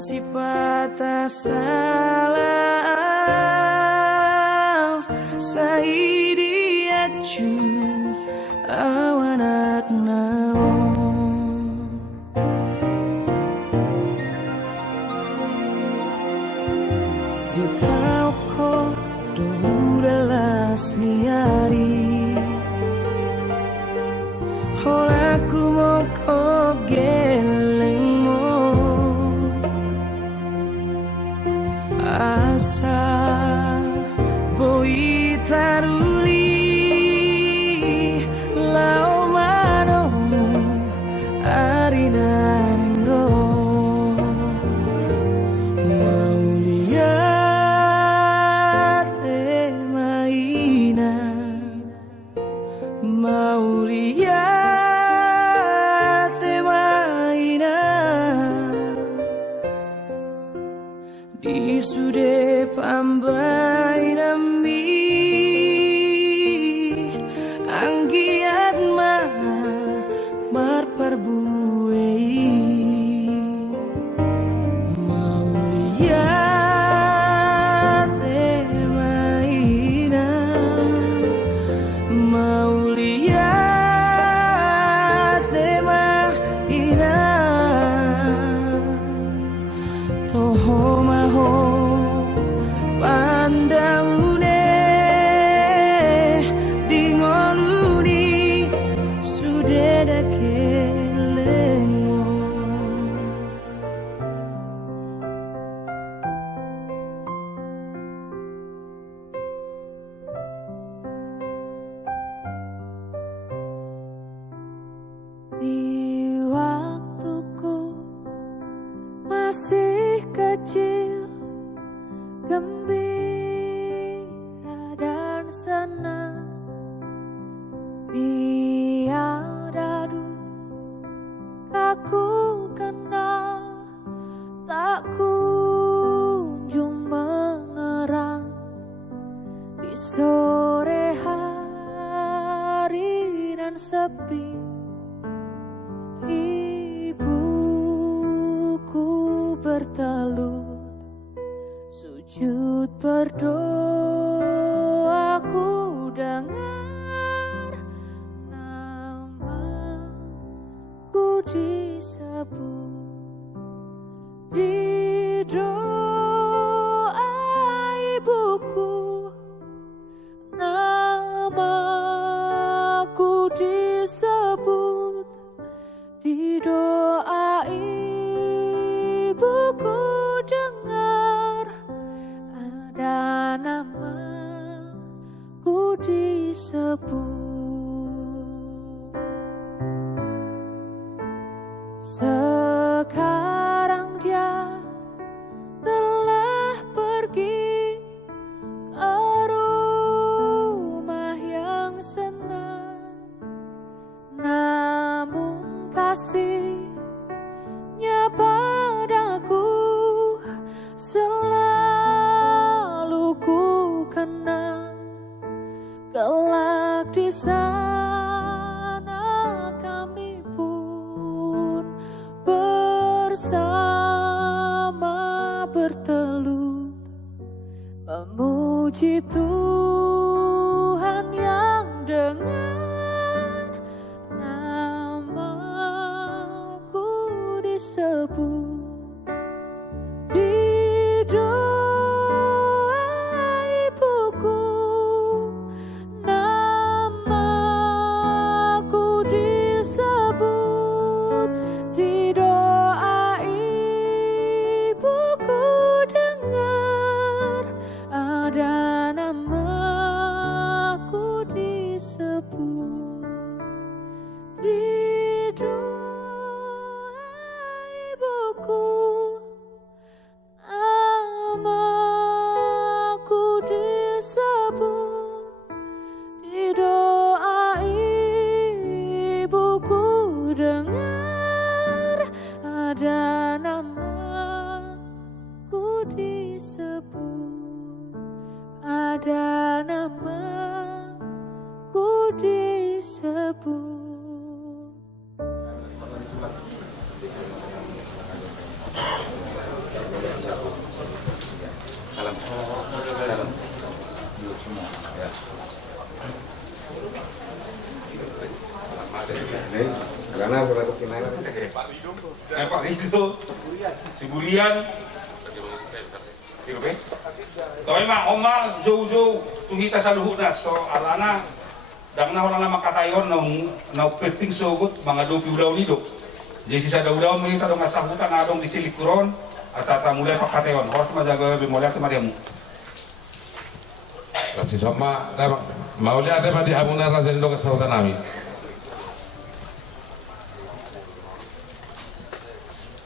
sifat salah Saidi acu awanak naon Dia tahu kok dudalas niari Holaku mau kok geleng asa boi taruli lao mano arina nengro mau lihat maina mau lihat maina di sude pambai nami anggiat ma marparbuei mau lihat maina mau lihat maina toho maho pandaune dingoluni sudah dakelengo di waktuku masih kecil gembira dan senang tiada duka ku kenal tak kunjung mengerang di sore hari dan sepi ibuku bertelut sujud berdoa ku dengar namaku disebut di doa ibuku namaku disebut di doa ibuku dengar ada namaku disebut. Sekarang dia telah pergi ke rumah yang senang, namun kasihnya padaku selalu ku kenang. Kelak di sana kami pun bersama bertelut memuji Tuhan yang dengan namaku disebut di doa ibuku. Namaku disebut di doa ibuku dengar ada namaku disebut di doa ibuku. Namaku disebut di doa ibuku dengar ada namaku disebut, ada namaku disebut. Mana surat kinangan? Pak Rido, si Burian. Tapi mah oma jauh-jauh tuhita sa luhunas so alana dang na wala na makatayon na peping sugot mga dopi udaw lido. Jadi sa daw may tadong asahutan na adong disilikuron at sa tamulay pakatayon. Horot majaga bimolya temariamu. Kasi sama mau lihat apa di hamunan raja Indo kesahutan nami.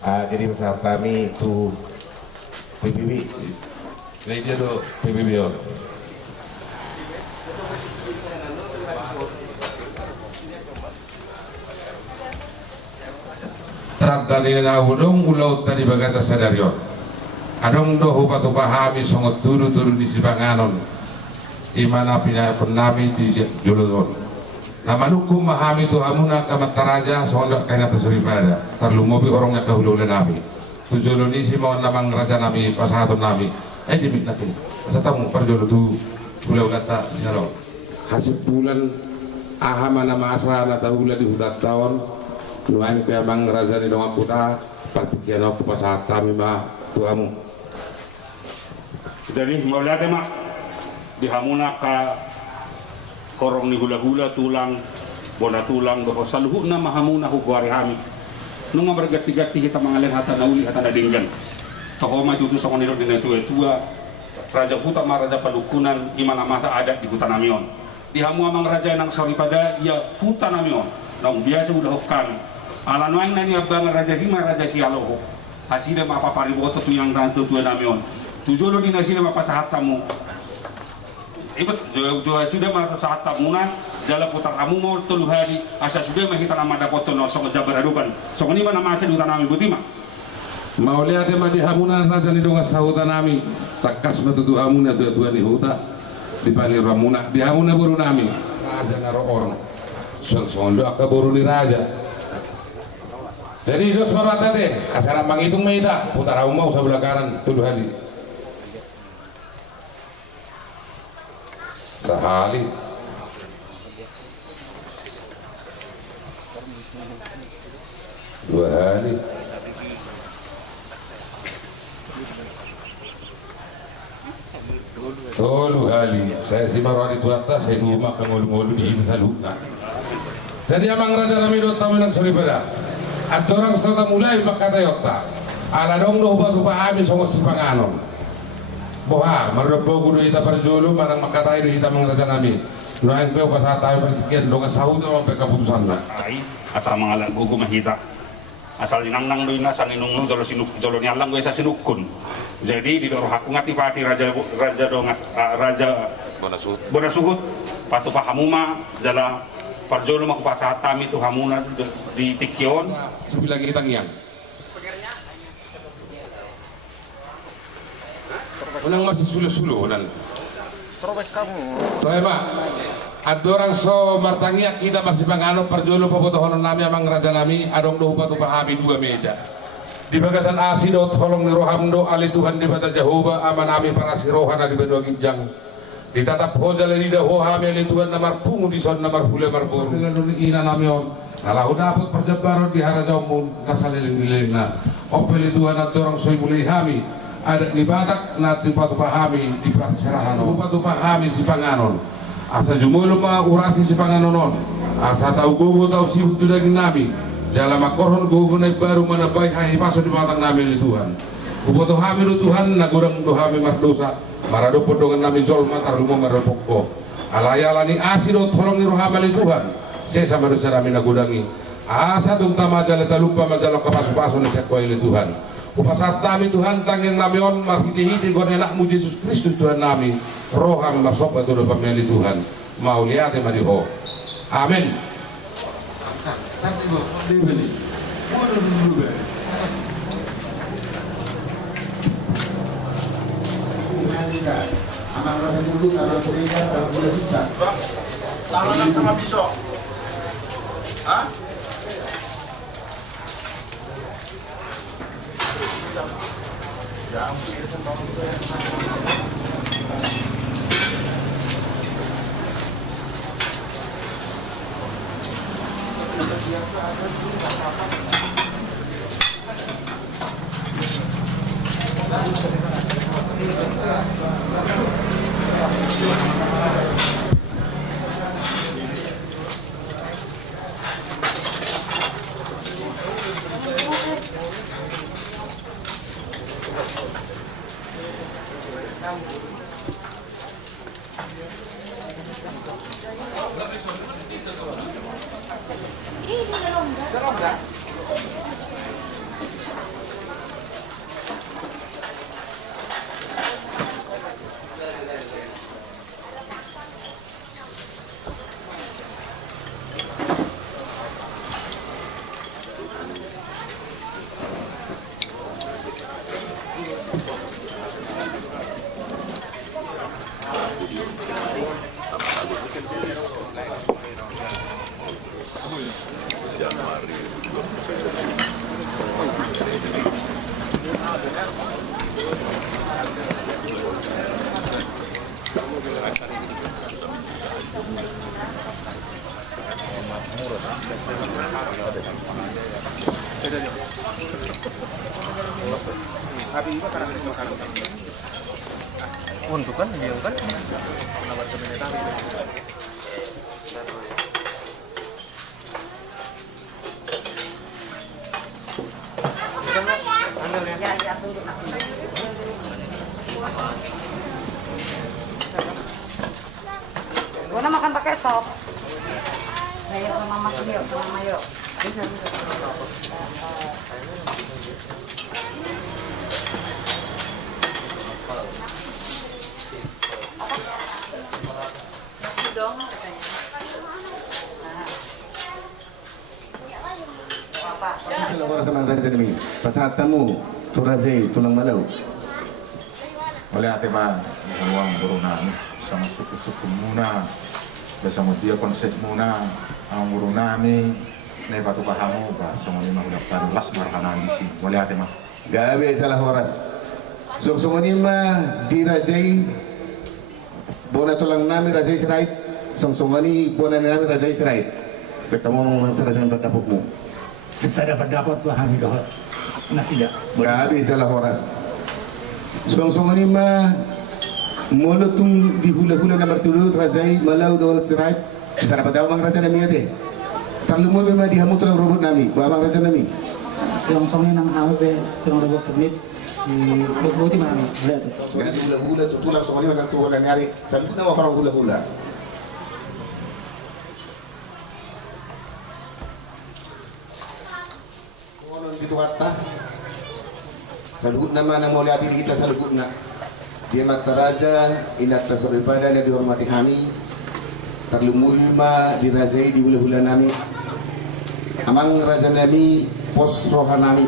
Jadi besar kami itu PBB. Ini dia tuh PBB or. Tadi naudong ulau tadi bagasa sadarion. Adong do hubat pahami songot turu di Sibanganon. Imana pina penami di Jolodon. Nama nukum mahami tu hamuna kamat taraja sondak kena terseribada. Terlumobi orangnya kahululan nami. Tujolon ini si mau namang raja nami pasahatun nami. Dimit nakin. Pasatamu perjolo tu ulau kata jalo. Hasil bulan ahama nama asa nata ula di hutat tahun. Nuain kaya mang raja ni dong akuta. Partikian aku pasahat kami ma tuamu. Jadi mau lihat mak di hamuna ka korong ni hula-hula tulang bona tulang doho saluhuna mahamuna hukuari hami nunga bergati-gati kita mengalir hata nauli hata nadinggan tokoh maju tu sama nilai dina tua raja huta ma raja padukunan imana masa adat di hutan namion di hamu amang raja nang sawi pada ia hutan namion nang biasa udah kami ala noang nani abang raja hima raja sialoho hasida ma papari boto tu yang tantu tua namion tujolo di nasida ma pasahat tamu Ibet jauh sudah mata saat tamunan jalan putar kamu mau telu hari asa sudah mah kita nama dapat no sok jabar hadupan sok ini mana masa di tanami butima mau lihat emang di hamunan raja ni dong sahutan nami takas betul hamuna tuan di huta di paling ramuna di hamuna baru nami raja naro orang sondo akka baru ni raja jadi dos suara tadi asal menghitung meida putar kamu mau sebelah kanan telu hari sehari 2 hari Tolu hari saya si marwari tu atas saya rumah kengulu-ngulu di Insaluna jadi amang raja nami do tamunan suribada at orang serta mulai makata yokta ala dong do batu pahami songo Sibanganon boha mardopo kudu ita perjolo manang makatai do ita mang raja nami nuang peo pasatai pertikian dong sahut do sampai keputusan na ai asal mangalag gugu mahita asal ninang-nang do ina sa ninungnu dolo sinuk dolo ni alang go sa sinukun jadi di doro haku ngati pati raja do raja Bonasuhut patu pahamuma jala parjolo maku pasatami tu hamuna di Tikyon sebilang kita ngiang unang masih sulu-sulu unang Terobek kamu. Toh Pak, ada orang so martangiak kita masih pangano perjolo papotohonon nami amang raja nami adong do batu pahami 2 meja di bagasan asido tolong ni rohamdo ali Tuhan di bata Jehovah aman nami para sirohana di bendo ginjang ditatap hoja le lidah hohami ali Tuhan namar pungu di son namar hule marboru dengan ina namion nalahu dapat perjabaran di harajamun nasalilin-lilina opeli Tuhan ada orang soy mulai hami ada di Batak nanti batu pahami di Perserahan batu pahami si Panganon asa jumulu ma urasi si Panganonon asa tahu gugu tahu sibuk sudah nabi jalan makoron gugu naik baru mana baik hai paso di matang nami li Tuhan bubuh hami lu Tuhan nagurang do hami mardosa marado podongan nami jol matar lumo marapokko alayalani asido tolong ni rohama li Tuhan saya sama dosa nami nagudangi asa tung tama jala talupa majalok kapasu-pasu ni sekoi li Tuhan upasat kami Tuhan tanging namion marhiti-hiti kon enakmu Yesus Kristus Tuhan nami roham masok itu do pamili Tuhan mau lihat mari ho amin santai bu dibeli waduh dulu be Amang raja dulu kalau cerita kalau boleh bisa. Lawan sama pisau. Hah? Ya, Untuk kan dia kan Guna makan pakai sop. Ayo sama Mas Dio, sama Mayo. Nasi dong katanya. Apa? Kalau orang sama dari sini, pasal tamu, turazai, tulang malau. Oleh ate ba ang burunami sama suku-suku muna bersama dia konsep muna ang burunami na batu pahamu ba sama lima udah taruh las marhanan di sini oleh ate mah Gabi salah horas. Semua ni mah dirajai, bona tulang nami rajai serait. Semua ni bona nami rajai serait. Ketemu serajai berdapukmu. Saya pendapat Pak Hamidoh nasi dak. Gabi salah horas. Semua ni mah mulutung di hula-hula nomor turun rajai malau do serait. Sisara pada orang rasa nami ate. Terlalu mulu mah dihamu tulang robot nami. Abang rasa nami. Song-songnya nang hawe be tulang robot kemit di buti mana lihat. Sekarang di hula-hula tu tulang semua ni orang tua dan nyari. Selalu nama orang hula-hula. Konon gitu kata. Salugut nama nang mau lihat diri kita salugut nak. Dia mata raja inat tasori pada yang dihormati kami. Terlumulma dirajai di hula-hula nami. Amang raja nami pos rohanami.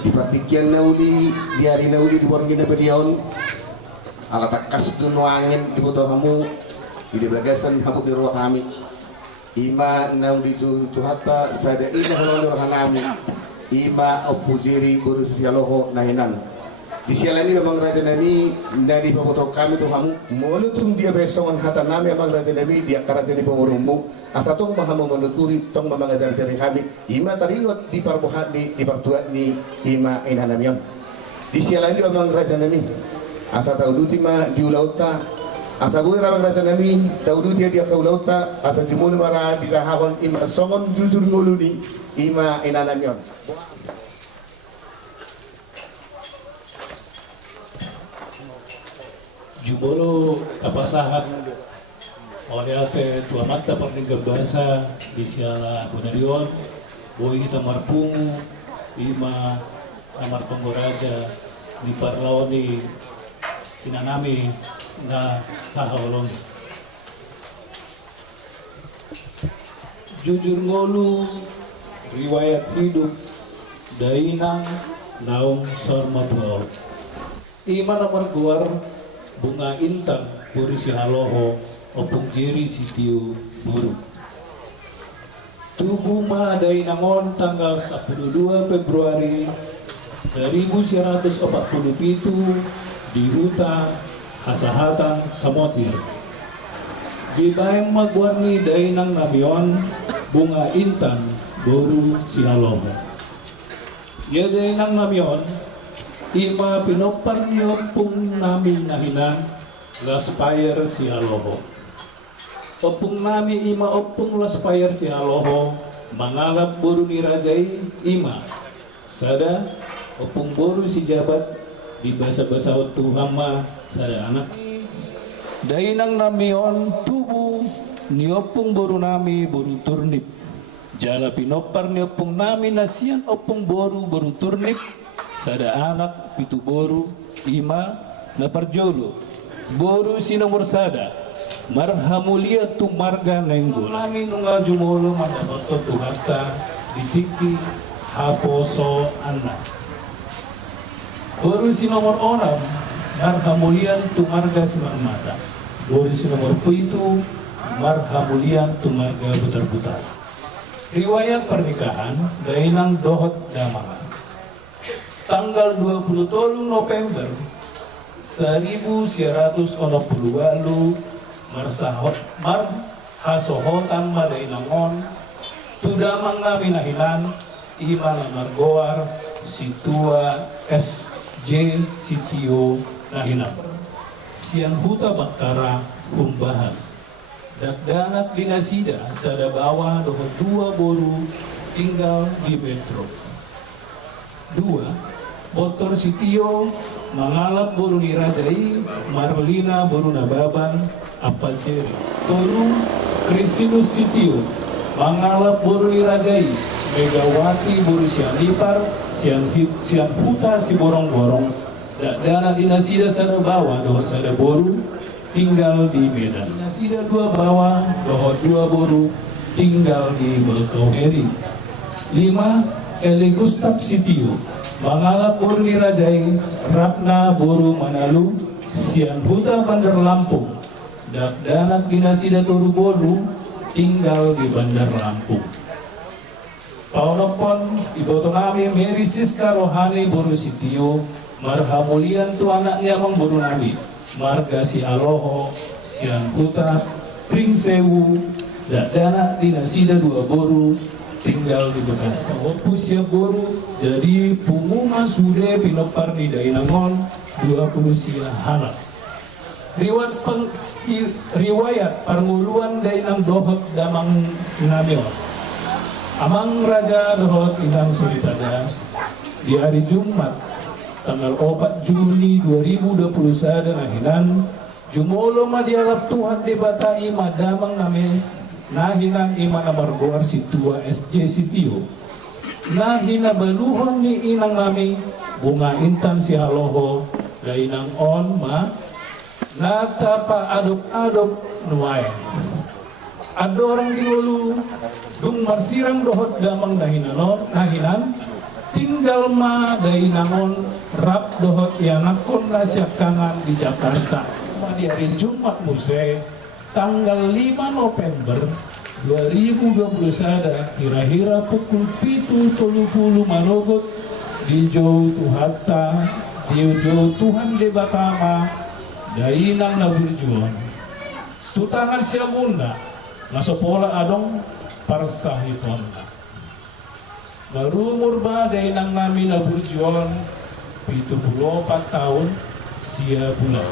Di partikian nauli di hari nauli di borong gina bediaon. Ala takas tu nuangin di botol kamu. Di bagasan kamu di rohami. Ima nauli cuhata sada ina halon rohanami. Ima opuziri guru sialoho nahinan. Di sialan ini memang raja nami dari baboto kami tu kamu. Mulutum dia besongan kata nami memang raja nami dia karaja di pengurungmu. Asatong maha menuturi tong memangajar seri kami. Ima tariot di parbuhat ni di partuat ni ima inanamion. Di sialan ini memang raja nami. Asa tauduti ma di ulauta. Asa gue ramang raja nami tauduti dia kau lauta. Asa jumul mara di sahahon ima songon jujur nguluni ima inanamion. Jubolo kapasahan oleh ate tua mata perniga bahasa di siala Gunarion boy kita marpungu ima amar penggoraja di parlaoni tinanami na tahawalon jujur ngolu riwayat hidup dainang naung sormabuau ima namar guar bunga intan puri si haloho opung jeri si tiu buru tubuh madai nangon tanggal 12 Februari 1947 di hutan Hasahatan Samosir di bayang magwarni dai nang nabion bunga intan boru si aloho. Ya dainang namion, ima pinopar niopung nami nahinan, laspire si aloho. Opung nami ima opung laspire si aloho, mangalap boru ni rajai ima. Sada opung boru si jabat di basa-basa waktu hama sada anak. Dainang namion tubuh niopung boru nami boru turnip. Jala pinopar niopung nami nasian opung boru turnip. Sada anak pitu boru ima na parjolo. Boru si nomor sada marhamulia tu marga nenggol. Nami nunga jumolo madaboto tuhata ditiki haposo anak. Boru si nomor onam marhamulian tu marga simang-mata. Boru si nomor 7 marhamulian tu marga putar-putar. Riwayat pernikahan dainang dohot damangan. Tanggal 23 November 1988 marhasohotan madainangon tudamang nami nahinan ima margoar situa SJ Sitio nahinan siang huta bakara humbahas dakdanak dinasida sada bawa dohot 2 boru tinggal di metro 2 Botor Sitio mangalap boru ni rajai Marlina boru nababan apalceri Toru Krisinus Sitio mangalap boru ni rajai Megawati boru siang lipar siang huta si borong-borong dana dinasida sada bawa dohot sada boru tinggal di Medan. Dinasida 2 bawa dohot 2 boru tinggal di Bakauheri. 5 Eli Gustaf Sitio mangalap boru ni rajai Ratna boru Manalu sian huta Bandar Lampung danak dinasida Toru boru tinggal di Bandar Lampung. Paunopon iboto nami Mary Siska Rohani boru Sitio marhamulian tu anaknya mang boru nami marga si aloho sian huta Pringsewu danak dinasida 2 boru tinggal di bekas kawapu siap boru jadi punguma sude pinopar di dainangon 20 sia hanak. Riwayat panguluan dainang dohot damang namion amang raja dohot inang suritada di hari Jumat tanggal 4 Juli 2021 nahinan jumolo madialap Tuhan di bata ima damang namin nahinan ima na margoar situa SJ Sitio nahina baluhon ni inang nami bunga intan si haloho dainang on ma natapa adop-adop nuay adorang diulu dung marsirang dohot damang nahinan tinggal ma dainangon rap dohot yanakon nasyak kangan di Jakarta di hari Jumat muse tanggal 5 November 2021 kira-kira pukul 7.30 manogot di Jauh Tuhata di Jauh Tuhan de Batama dainang na berjuang tutangan siya muna nasopola adong parsahiponna marumur ba dainang namin na berjuang 74 tahun siya bulan.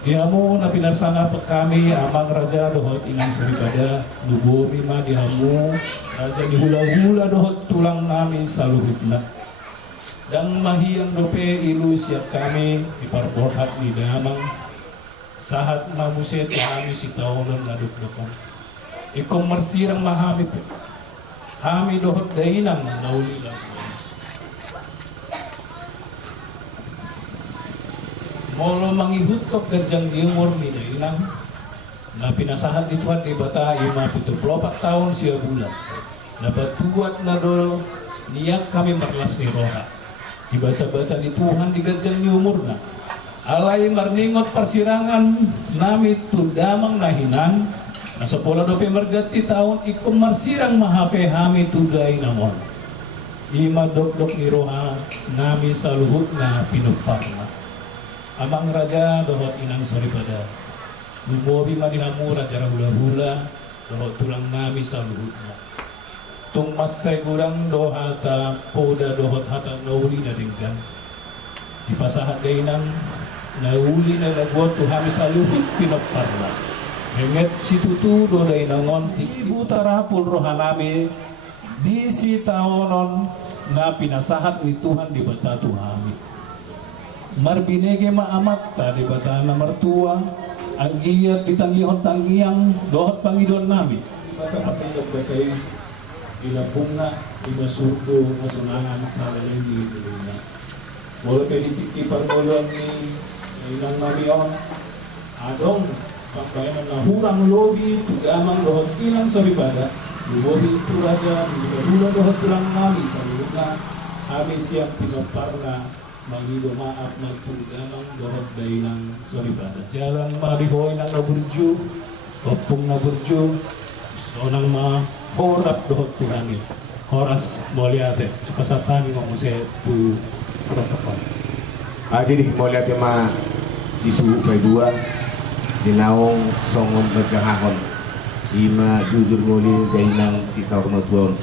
Dihamu na pinasanga pa kami amang raja dohot inang suripada lubumi ma dihamu raja di hula-hula dohot tulang namin sa luhut na dan mahiyang dope ilu siap kami diparborhat ni damang sahat mamuset kami si taulon naduk dokon ikom marsirang mahamit kami dohot dainang nauli lang molo mangihut ko kerjang diumur ni dainang na pinasahat di Tuhan di bata ima 74 tahun siya bulan na batuat na do niyak kami marlas ni roha di basa-basa di Tuhan di kerjang ni umur na alay marningot persirangan nami tudamang nahinan na sa pola dope margati tahun ikum marsirang mahape hami tuday namon ima dok-dok ni roha nami sa luhut na pinupar na amang raja dohot inang saripada lumobi madihamu raja hula-hula dohot tulang nami sa luhutna tung masay gurang do hata poda dohot hata nauli na tinggan. Ipasahat day nang nauli na nagwot to hamis aluhut pinagparla. Henget si tutudo day nangon ti ibu tarapul rohanami di si taonon na pinasahat ni Tuhan di bata tuhami. Marbinege maamat ta di bata na martua ang giyat ditangihon tanggiyang dohot Panginoon namin. Pagkapasayag ba sa iyo, ilapong na, ibasurdo, masunangan sa lalay di na. Mula kayo ditipar molon ni ilang marion, adong, pagkain na hurang lobi, tugamang dohot ilang soribada, lubobi ito raja, hurang dohot ilang namin sa lulog na, kami siyang pinapar na magido maap magtugamang dohot day ng soribada. Jalan marihoy ng naburju, opong naburju, so nang mahorap dohot turangin. Horas moliate, pasatangin mo sa tu protokol. Jadi moliate ma disuruh by dua dinaong songon magkahahon ima jujur moli dainang sisa hormatuan.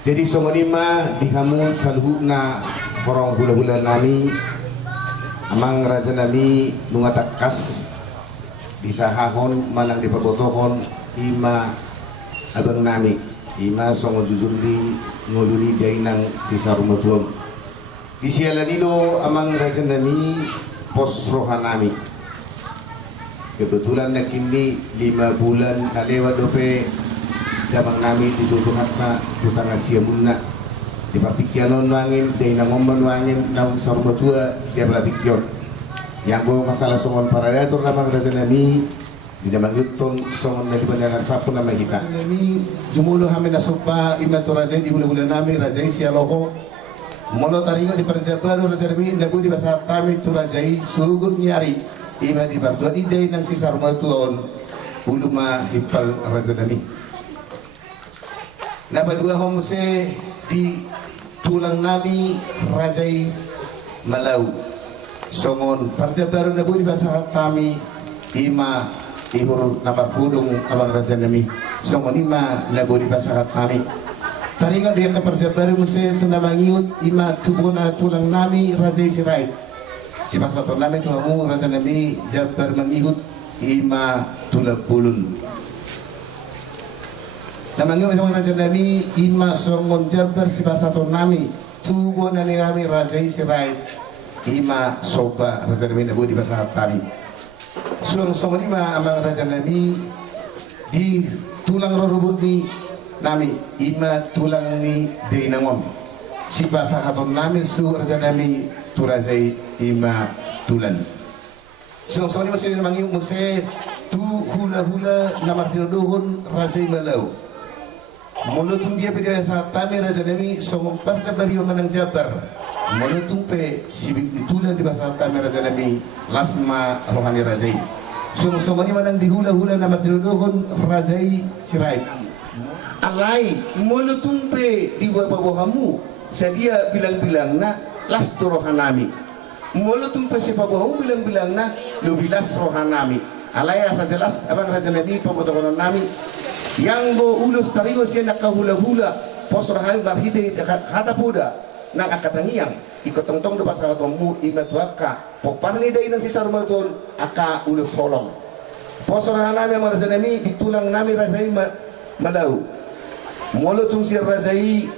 Jadi songon ima dihamu salhu na korong hula-hula nami amang raja nami nungatakas disahahon manang dipabotohon ima abang nami ima songon jujur di ngoluni dainang sisa hormatuan. Di sialanino amang raja nami pos rohanami. Kebetulan na kini 5 bulan na lewat dope damang nami ditutuhat na tutang Asia muna. Di partikyanon wangin, day nangomban wangin, naung sarmatua dia balatikyon. Yang go masalah songon paradator namang raja nami di damang yuton songon na liban sapo na mahita. Nami jumulo kami na sopa imato raja di bulan-bulan nami raja siya loho. Molo taringo di Parjabaru raja nami nabu di bahasa kami tu raja surugut nyari. Iba di Bartua di day nang sisar matuon uluma hipal raja nami. Napadua homse di tulang nami rajai Malau. Songon Parjabaru nabu di bahasa kami ima ihur nama pudung abang raja nami. Songon ima nabu di bahasa kami. Taringa dia ke Parjabaru muse tu nama ngiut ima tubona tulang nami rajai sirait. Si pasal namin tuamu raja nami Jabar mengikut ima tulak bulun. Namanya orang raja nami ima songon Jabar si pasal nami tubo nani nami raja Israel ima soba raja nami nabu di pasal kami. Songon ima amang raja nami di tulang rorobut ni nami ima tulang ni dari nangon. Si pasal nami su raja nami turazai ima tulan. So ni masih mangi muse tu hula-hula namar tinuduhun razai Malau. Mulutung dia pada saat tami raja nami songong parsa bari manang Jabar. Mulutung pe sibik tulan di bahasa tami raja nami lasma rohani razai. So ni manang di hula-hula namar tinuduhun razai sirai. Alai mulutung pe di bawah-bawahmu sedia bilang-bilang na las rohanami. Mulu tumpe si pabahu bilang-bilang na lubilas rohanami. Alaya sa jelas abang raja nabi pabotokonon nami. Yang bo ulus tarigo siya nakahula-hula pos rohanami marhide kata puda nang akatangiang ikotongtong do basa katommu imatuaka poparni da inang sisa rumaton aka ulus holong. Pos rohanami ang raja nabi ditulang nami razai Malau. Mulu tum si razai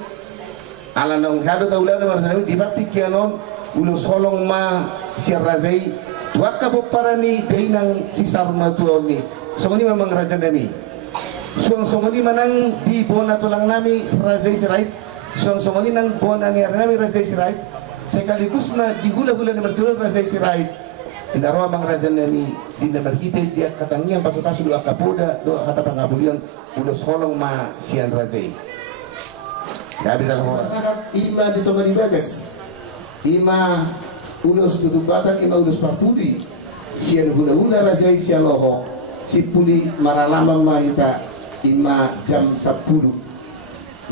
ala nong hado taulan marsana di bakti kianon ulus holong ma siar razai tuaka poparani deinang sisar matuoni songoni memang raja nami songoni manang di bona tulang nami razai sirait songoni nang bona ni nami razai sirait sekaligus ma di gula-gula ni mertulan razai sirait indaro mang raja nami di namar kita dia katangiang pasu-pasu do akapoda do kata pangabulian ulus holong ma sian razai. Masyarakat ima di Tomari Bagas, ima ulus tutupatan, ima ulus parpudi, sian hula-hula razai sialoho, si puli maralama maita ima jam 10.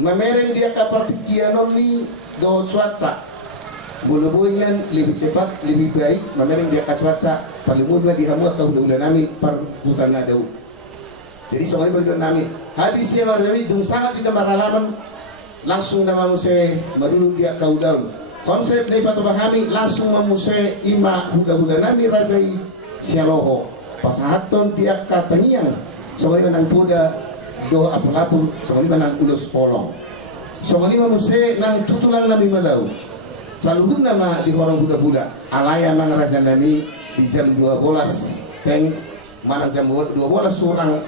Mamereng dia kapartikianon ni do cuaca, bulu-bulunya lebih cepat, lebih baik. Mamereng dia cuaca, paling mudah dihamu atau hula-hula nami par hutan adau. Jadi soalnya bagi nami hadis yang marjami dung sangat tidak maralaman langsung nama muse madulu dia kau daun konsep dari patu bahami langsung memuse ima huda-huda nami razai sialoho pasahaton dia katanian soalnya menang puda do apul-apul soalnya menang ulus polong soalnya memuse nang tutulang nami malau selalu nama di orang budak-budak alaya mang raja nami di jam 12 teng mana jam 12 seorang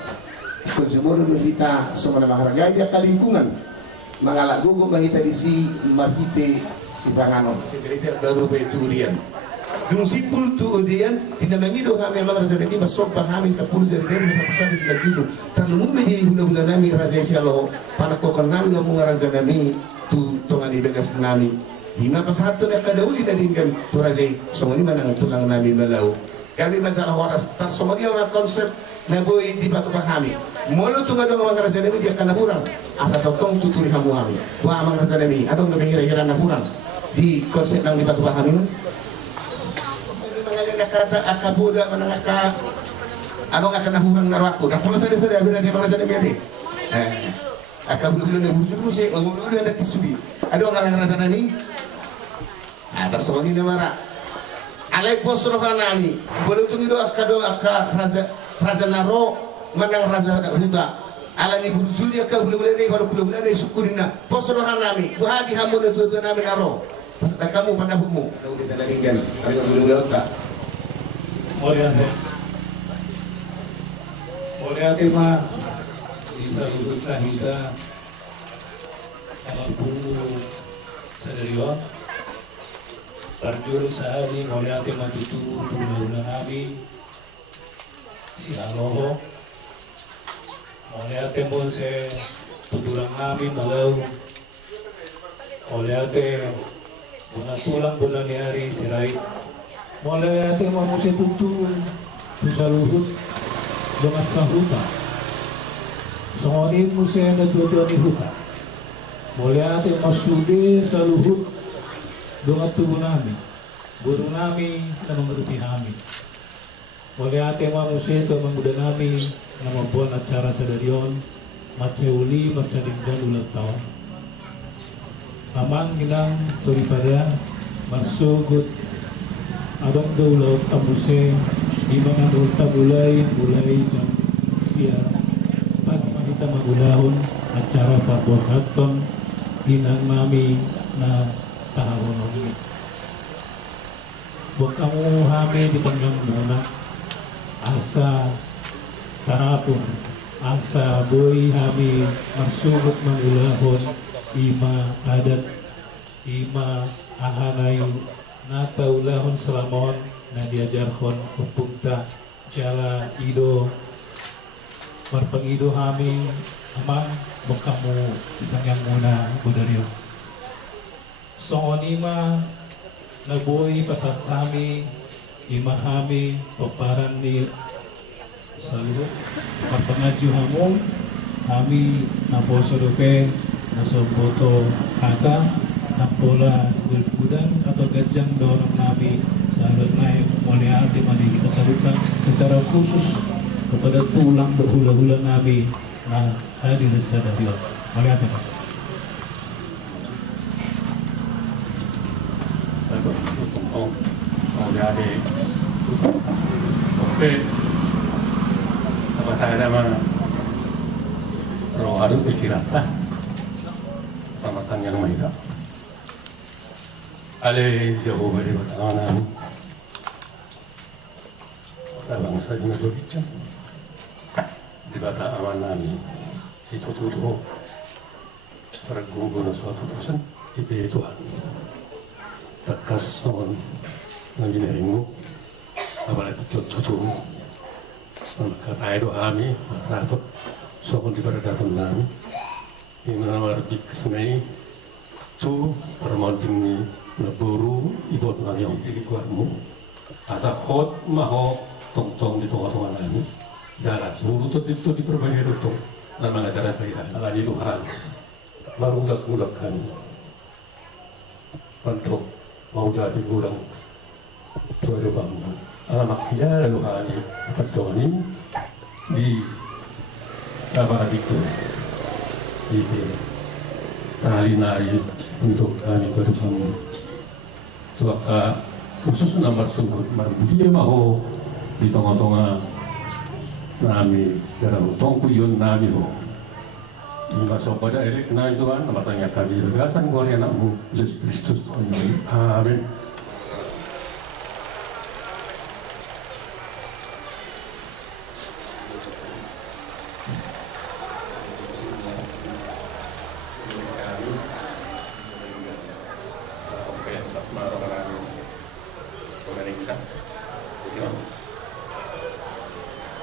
kejumur dulu kita semua menghargai dia ke lingkungan mengalak gugu kita di si markite si banganon cerita baru betudian dung sipul tu udian tidak mengido kami memang raja nami masuk kami 10 jadi dari besar di sebelah terlalu mumi di hula-hula nami raja sialo panakokon nami ngomong raja nami tu tongan di bekas nami hingga pas satu nak kadauli dari kan tu raja semua ini menang tulang nami melau kami masalah waras tas semua dia konsep naboi di batu kami mulu tu ngadong amang raja nami dia kana kurang asa totong tuturi hamu kami wa amang raja nami adong lebih kira-kira na kurang di konsep nang di batu kami mengalir kata akabuda menangaka adong akan nahurang narwaku dah pula saya bila dia raja nami ade akabuda na busuk sih ngomong dulu ada kisudi adong akan raja nami atas semua ini marah alai pos rohanami boleh tunggu doa kado aka raja naro menang raja huda alani burjuri aka boleh ni kalau boleh ni syukurina pos rohanami buhadi hamun itu nami naro pas kamu pada bumu udah tak tinggal kalau boleh otak Moriate mah bisa hiduplah kita kalau bumbu sadarion Parjur sehari moriate matutu tuna nabi si aloho moriate monse tutulang nabi malau moriate buna tulang buna hari sirai moriate mamuse tutu tusaluhut lumas huta songoni muse natutu ni huta moriate masude saluhut doa tubuh nami, guru nami, nama merupi kami. Oleh ate manusia itu menggoda nami, nama buat acara sedarion, maceuli, macalinggan ulang tahun. Amang gilang sorry pada marsugut, abang daulau tambuse, imang adol tabulai jam siang pagi kita magulahon acara pabuat haton inang nami na tahun ini. Buat kamu hame di tengah muna asa tarapun asa boy hame marsubuk mangulahon ima adat ima ahanayu nataulahon selamon na diajarhon upungta jala ido marpangido hame amang buat kamu di tengah muna budaryo songonima nabuhi pasat kami imahami paparan ni saluh marpangaju hamong kami naposo doke nasoboto haka napola gulpudan atau gajang dorong nabi salut naik mulai hati mari kita salukan secara khusus kepada tulang berhula-hula nabi nah hadir sadarion mari hati dari oke apa saya nama roh harus pikiran sama tanyang mahita ale jauh dari batangan bangsa di Indonesia di bata amanan si tututo pergumulan suatu tusan di Tuhan tekas son nangineringu apalagi tutu kata itu kami rapat sokon di pada datang kami ini menawar biksmei tu permontini naburu ibot ngayong di kuatmu asa hot maho tong di tengah-tengah kami jalan seluruh itu di berbagai rutong dan mengajar saya ala di Tuhan marulak-ulak kami untuk mau jadi kurang tuh bang alamak dia lalu hari terjadi di sahabat itu salinari untuk kami bertemu tuaka khusus nomor sumber dia mau di tengah-tengah nami dalam tongkuyon nami ho hingga sopada elek na itu kan matanya kami regasan Korea namu Yesus Kristus amin.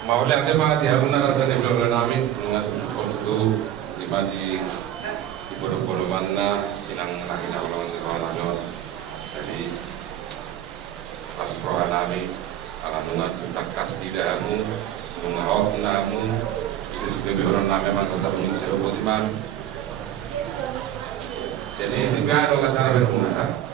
Maulah ada mati haruna rata di belakang namin mengat untuk di bodoh-bodoh mana inang lagi nak ulang di bawah lanjut jadi pas roh namin alam mengat tentang kas didamu mengawal namu itu sebagai orang namin memang tetap menyisir obotiman jadi enggak ada cara berguna.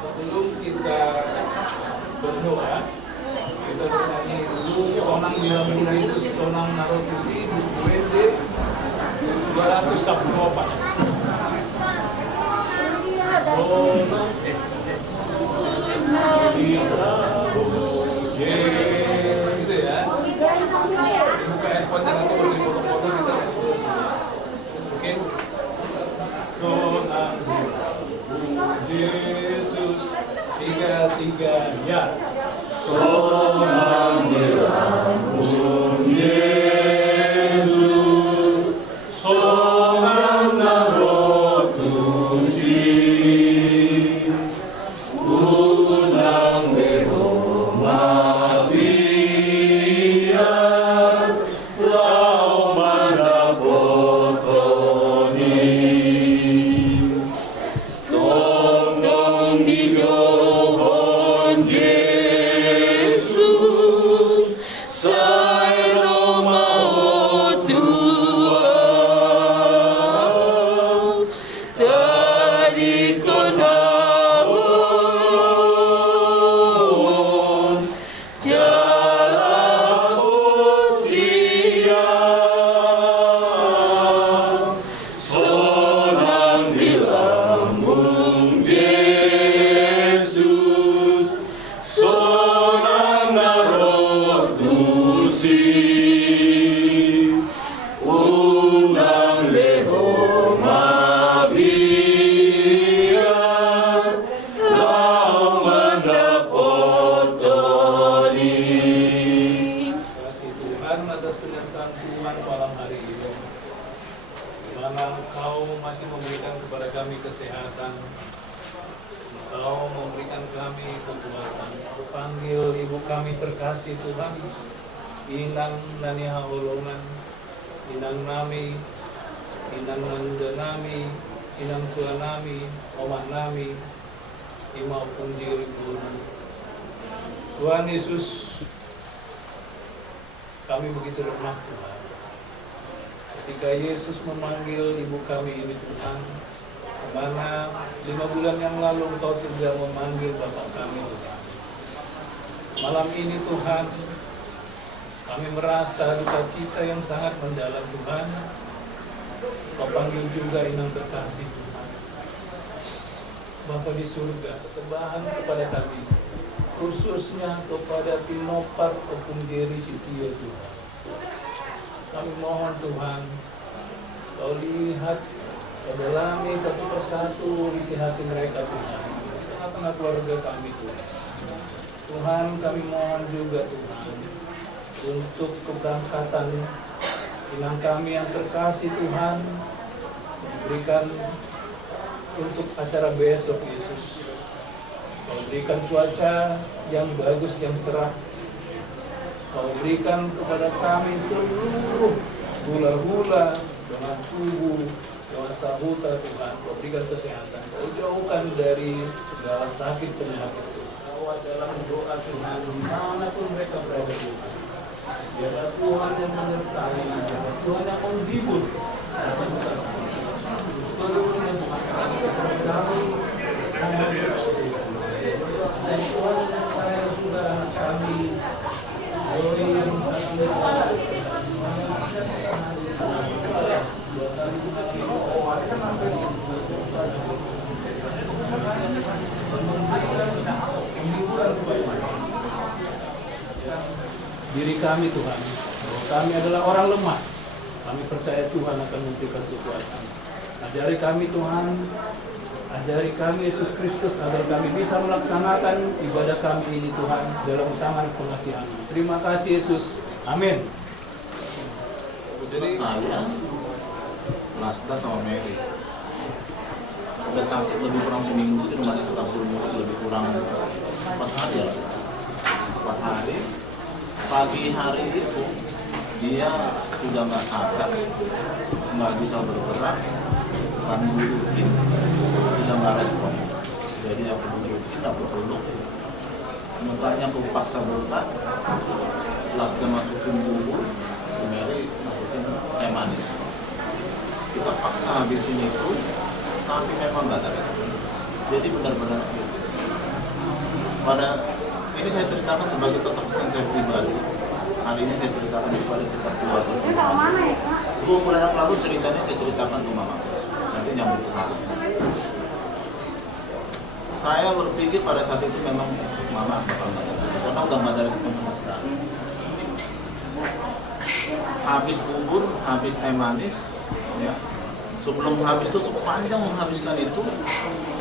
Sebelum kita berdoa, kita bernyanyi dulu sonang bila Yesus sonang narotusi WD 214. Gitu ya. Buka handphone jangan terus foto-foto kita. Oke. Sonang Yesus 3 ya. Sonang lambung Yesus, sonang narotusi, unang lehoma biar, lau mana potoni. Tong di johon Yesus, sai no mau Tuhan, tadi konaon, jalan usia, sonang di lambung Yesus, sonang narotusi, unang lehoma biar, lau mandapotoni. Kasih Tuhan atas penyertaan Tuhan malam hari ini, di mana Engkau masih memberikan kepada kami kesehatan, Engkau memberikan kami kekuatan. Aku panggil ibu kami terkasih Tuhan, Inang Naniha Olongan, Inang Nami, Inang Nanda Nami, Inang Tua Nami, Omah Nami, Imau Punjiri Tuhan. Tuhan Yesus, kami begitu lemah Tuhan. Ketika Yesus memanggil ibu kami ini Tuhan, mana 5 bulan yang lalu Engkau tidak memanggil Bapak kami Tuhan. Malam ini Tuhan, kami merasa duka cita yang sangat mendalam Tuhan. Kau panggil juga inang terkasih Tuhan. Bapa di surga, ketebahan kepada kami, khususnya kepada tim Nopar maupun Geri Sitio Tuhan. Kami mohon Tuhan, Kau lihat, Kau dalami satu persatu isi hati mereka Tuhan. Tengah-tengah keluarga kami Tuhan. Tuhan, kami mohon juga Tuhan, untuk keberangkatan inang kami yang terkasih Tuhan, berikan untuk acara besok Yesus. Kau berikan cuaca yang bagus, yang cerah. Kau berikan kepada kami seluruh hula-hula dengan tubuh, dengan sahuta Tuhan. Kau berikan kesehatan. Kau jauhkan dari segala sakit penyakit Tuhan. Dalam doa Tuhan, dimanapun mereka berada Tuhan, biarlah Tuhan yang menyertai, biarlah Tuhan yang menghibur seluruhnya Tuhan. Kami dan Tuhan yang saya sudah kami diri kami Tuhan, bahwa kami adalah orang lemah. Kami percaya Tuhan akan memberikan kekuatan. Ajari kami Tuhan, ajari kami Yesus Kristus agar kami bisa melaksanakan ibadah kami ini Tuhan dalam tangan pengasihan-Mu. Terima kasih Yesus. Amin. Jadi saya Nasda sama Mary udah sakit lebih kurang seminggu di rumah sakit Abdul lebih kurang 4 hari ya. 4 hari. Pagi hari itu dia sudah nggak sadar, nggak bisa bergerak, kami dudukin, sudah nggak respon. Jadi aku dudukin, aku peluk, mukanya aku paksa buka, Nasda masukin bubur, Mary masukin teh manis. Kita paksa habisin itu, tapi memang nggak ada respon. Jadi benar-benar kritis. Pada ini saya ceritakan sebagai kesaksian saya pribadi. Hari ini saya ceritakan kepada kita keluarga semua. Bulan yang lalu ceritanya saya ceritakan ke Mama. Nanti nyambung ke sana. Saya berpikir pada saat itu memang Mama bakal nggak ada, karena udah nggak ada respon sama sekali. Habis bubur, habis teh manis, ya. Sebelum habis itu, sepanjang menghabiskan itu,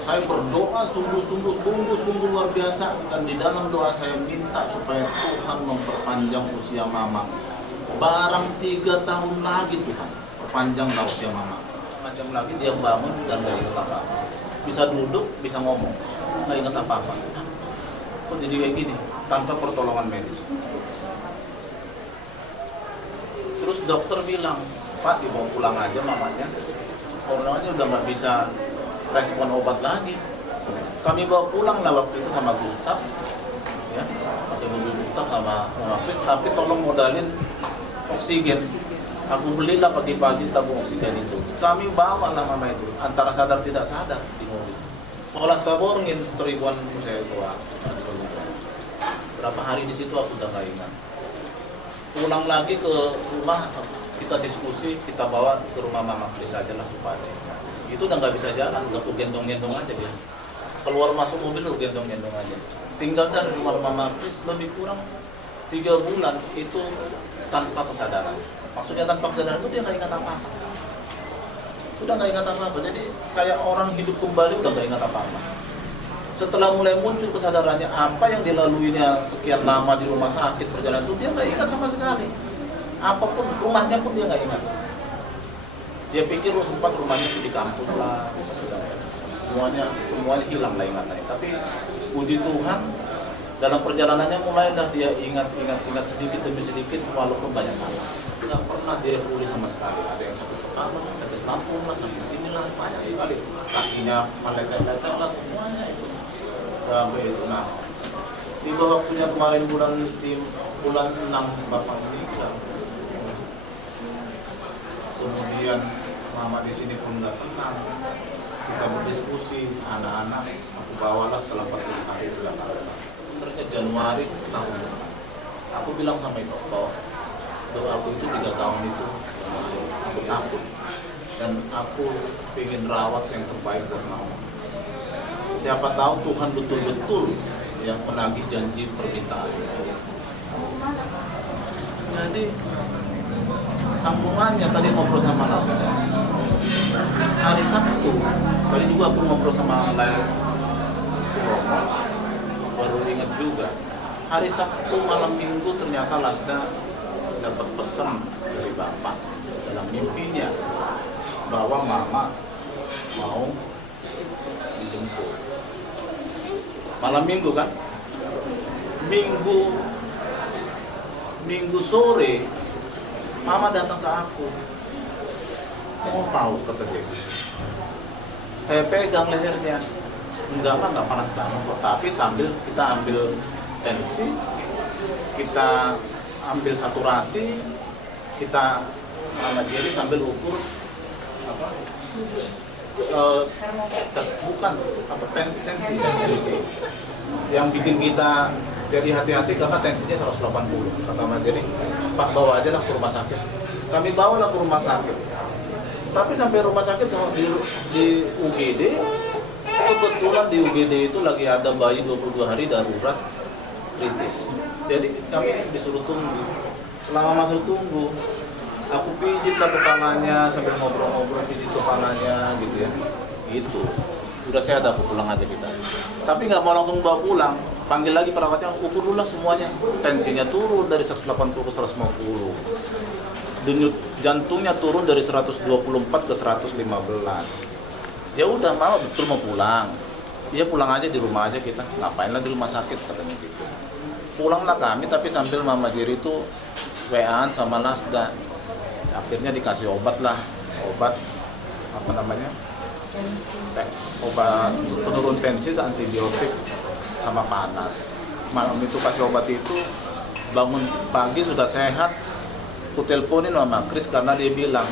saya berdoa sungguh luar biasa, dan di dalam doa saya minta supaya Tuhan memperpanjang usia Mama. Barang 3 tahun lagi Tuhan, perpanjanglah usia Mama. Macam lagi dia bangun dan gak ingat apa-apa. Bisa duduk, bisa ngomong, gak ingat apa-apa. Kok jadi kayak gini? Tanpa pertolongan medis. Terus dokter bilang, Pak dibawa pulang aja mamanya. Orangnya udah nggak bisa respon obat lagi. Kami bawa pulang lah waktu itu sama Gustaf, ya, pakai mobil Gustaf sama Chris. Tapi tolong modalin oksigen. Aku belilah pagi-pagi tabung oksigen itu. Kami bawa lah mama itu, antara sadar tidak sadar di mobil. Pola saborngin teribuan saya tua. Berapa hari di situ aku udah nggak ingat. Pulang lagi ke rumah. Kita diskusi, kita bawa ke rumah Mama Kris aja lah supaya itu udah nggak bisa jalan, udah gendong-gendong aja dia. Keluar masuk mobil udah gendong-gendong aja. Tinggal dari rumah Mama Kris lebih kurang 3 bulan itu tanpa kesadaran. Maksudnya tanpa kesadaran itu dia nggak ingat apa-apa. Sudah nggak ingat apa-apa. Jadi kayak orang hidup kembali udah nggak ingat apa-apa. Setelah mulai muncul kesadarannya apa yang dilaluinya sekian lama di rumah sakit perjalanan itu dia nggak ingat sama sekali. Apapun rumahnya pun dia nggak ingat. Dia pikir sempat rumahnya di kampus lah, semuanya hilang lah ingatannya. Tapi puji Tuhan dalam perjalanannya mulailah dia ingat sedikit demi sedikit walaupun banyak salah. Nggak pernah dia pulih sama sekali. Ada yang sakit kepala, sakit lambung lah, sakit inilah banyak sekali. Kakinya meletet-letet lah semuanya itu. Sampai itu nah. Tiba waktunya kemarin bulan 6 Bapak meninggal. Kemudian Mama di sini pun nggak tenang. Kita berdiskusi, anak-anak aku bawalah setelah 40 hari itu lah. mereka Januari tahun. Aku bilang sama itu, bahwa aku itu 3 tahun itu aku takut dan aku ingin rawat yang terbaik buat mama. Siapa tahu Tuhan betul-betul yang menagih janji permintaan. Jadi sambungannya tadi ngobrol sama Nasda. Hari Sabtu, tadi juga aku ngobrol sama Lail Suromo, baru ingat juga. Hari Sabtu malam Minggu ternyata Lasda dapat pesan dari Bapak dalam mimpinya bahwa Mama mau dijemput. Malam Minggu kan? Minggu sore Mama datang ke aku. Mau tahu kata dia. Saya pegang lehernya. Enggak mah enggak panas banget kok. Tapi sambil kita ambil tensi, kita ambil saturasi, kita Mama Jerry sambil ukur apa? Bukan apa tensi. Yang bikin kita jadi hati-hati karena tensinya 180. Kata Mas Jerry, Pak bawa aja lah ke rumah sakit. Kami bawalah ke rumah sakit. Tapi sampai rumah sakit di UGD, kebetulan di UGD itu lagi ada bayi 22 hari darurat kritis. Jadi kami disuruh tunggu. Selama masuk tunggu, aku pijitlah kepalanya sambil ngobrol-ngobrol, pijit kepalanya gitu ya. Gitu. Udah sehat, aku pulang aja kita. Tapi nggak mau langsung bawa pulang. Panggil lagi perawatnya, ukur dulu lah semuanya. Tensinya turun dari 180 ke 150. Denyut jantungnya turun dari 124 ke 115. Ya udah, Mama betul mau pulang. Dia pulang aja di rumah aja kita. Ngapain lah di rumah sakit katanya gitu. Pulanglah kami tapi sambil Mama Jerry itu WA-an sama Lasda. Akhirnya dikasih obat lah. Obat apa namanya? Obat penurun tensi, antibiotik sama panas. Malam itu kasih obat itu, bangun pagi sudah sehat. Aku teleponin sama Chris karena dia bilang,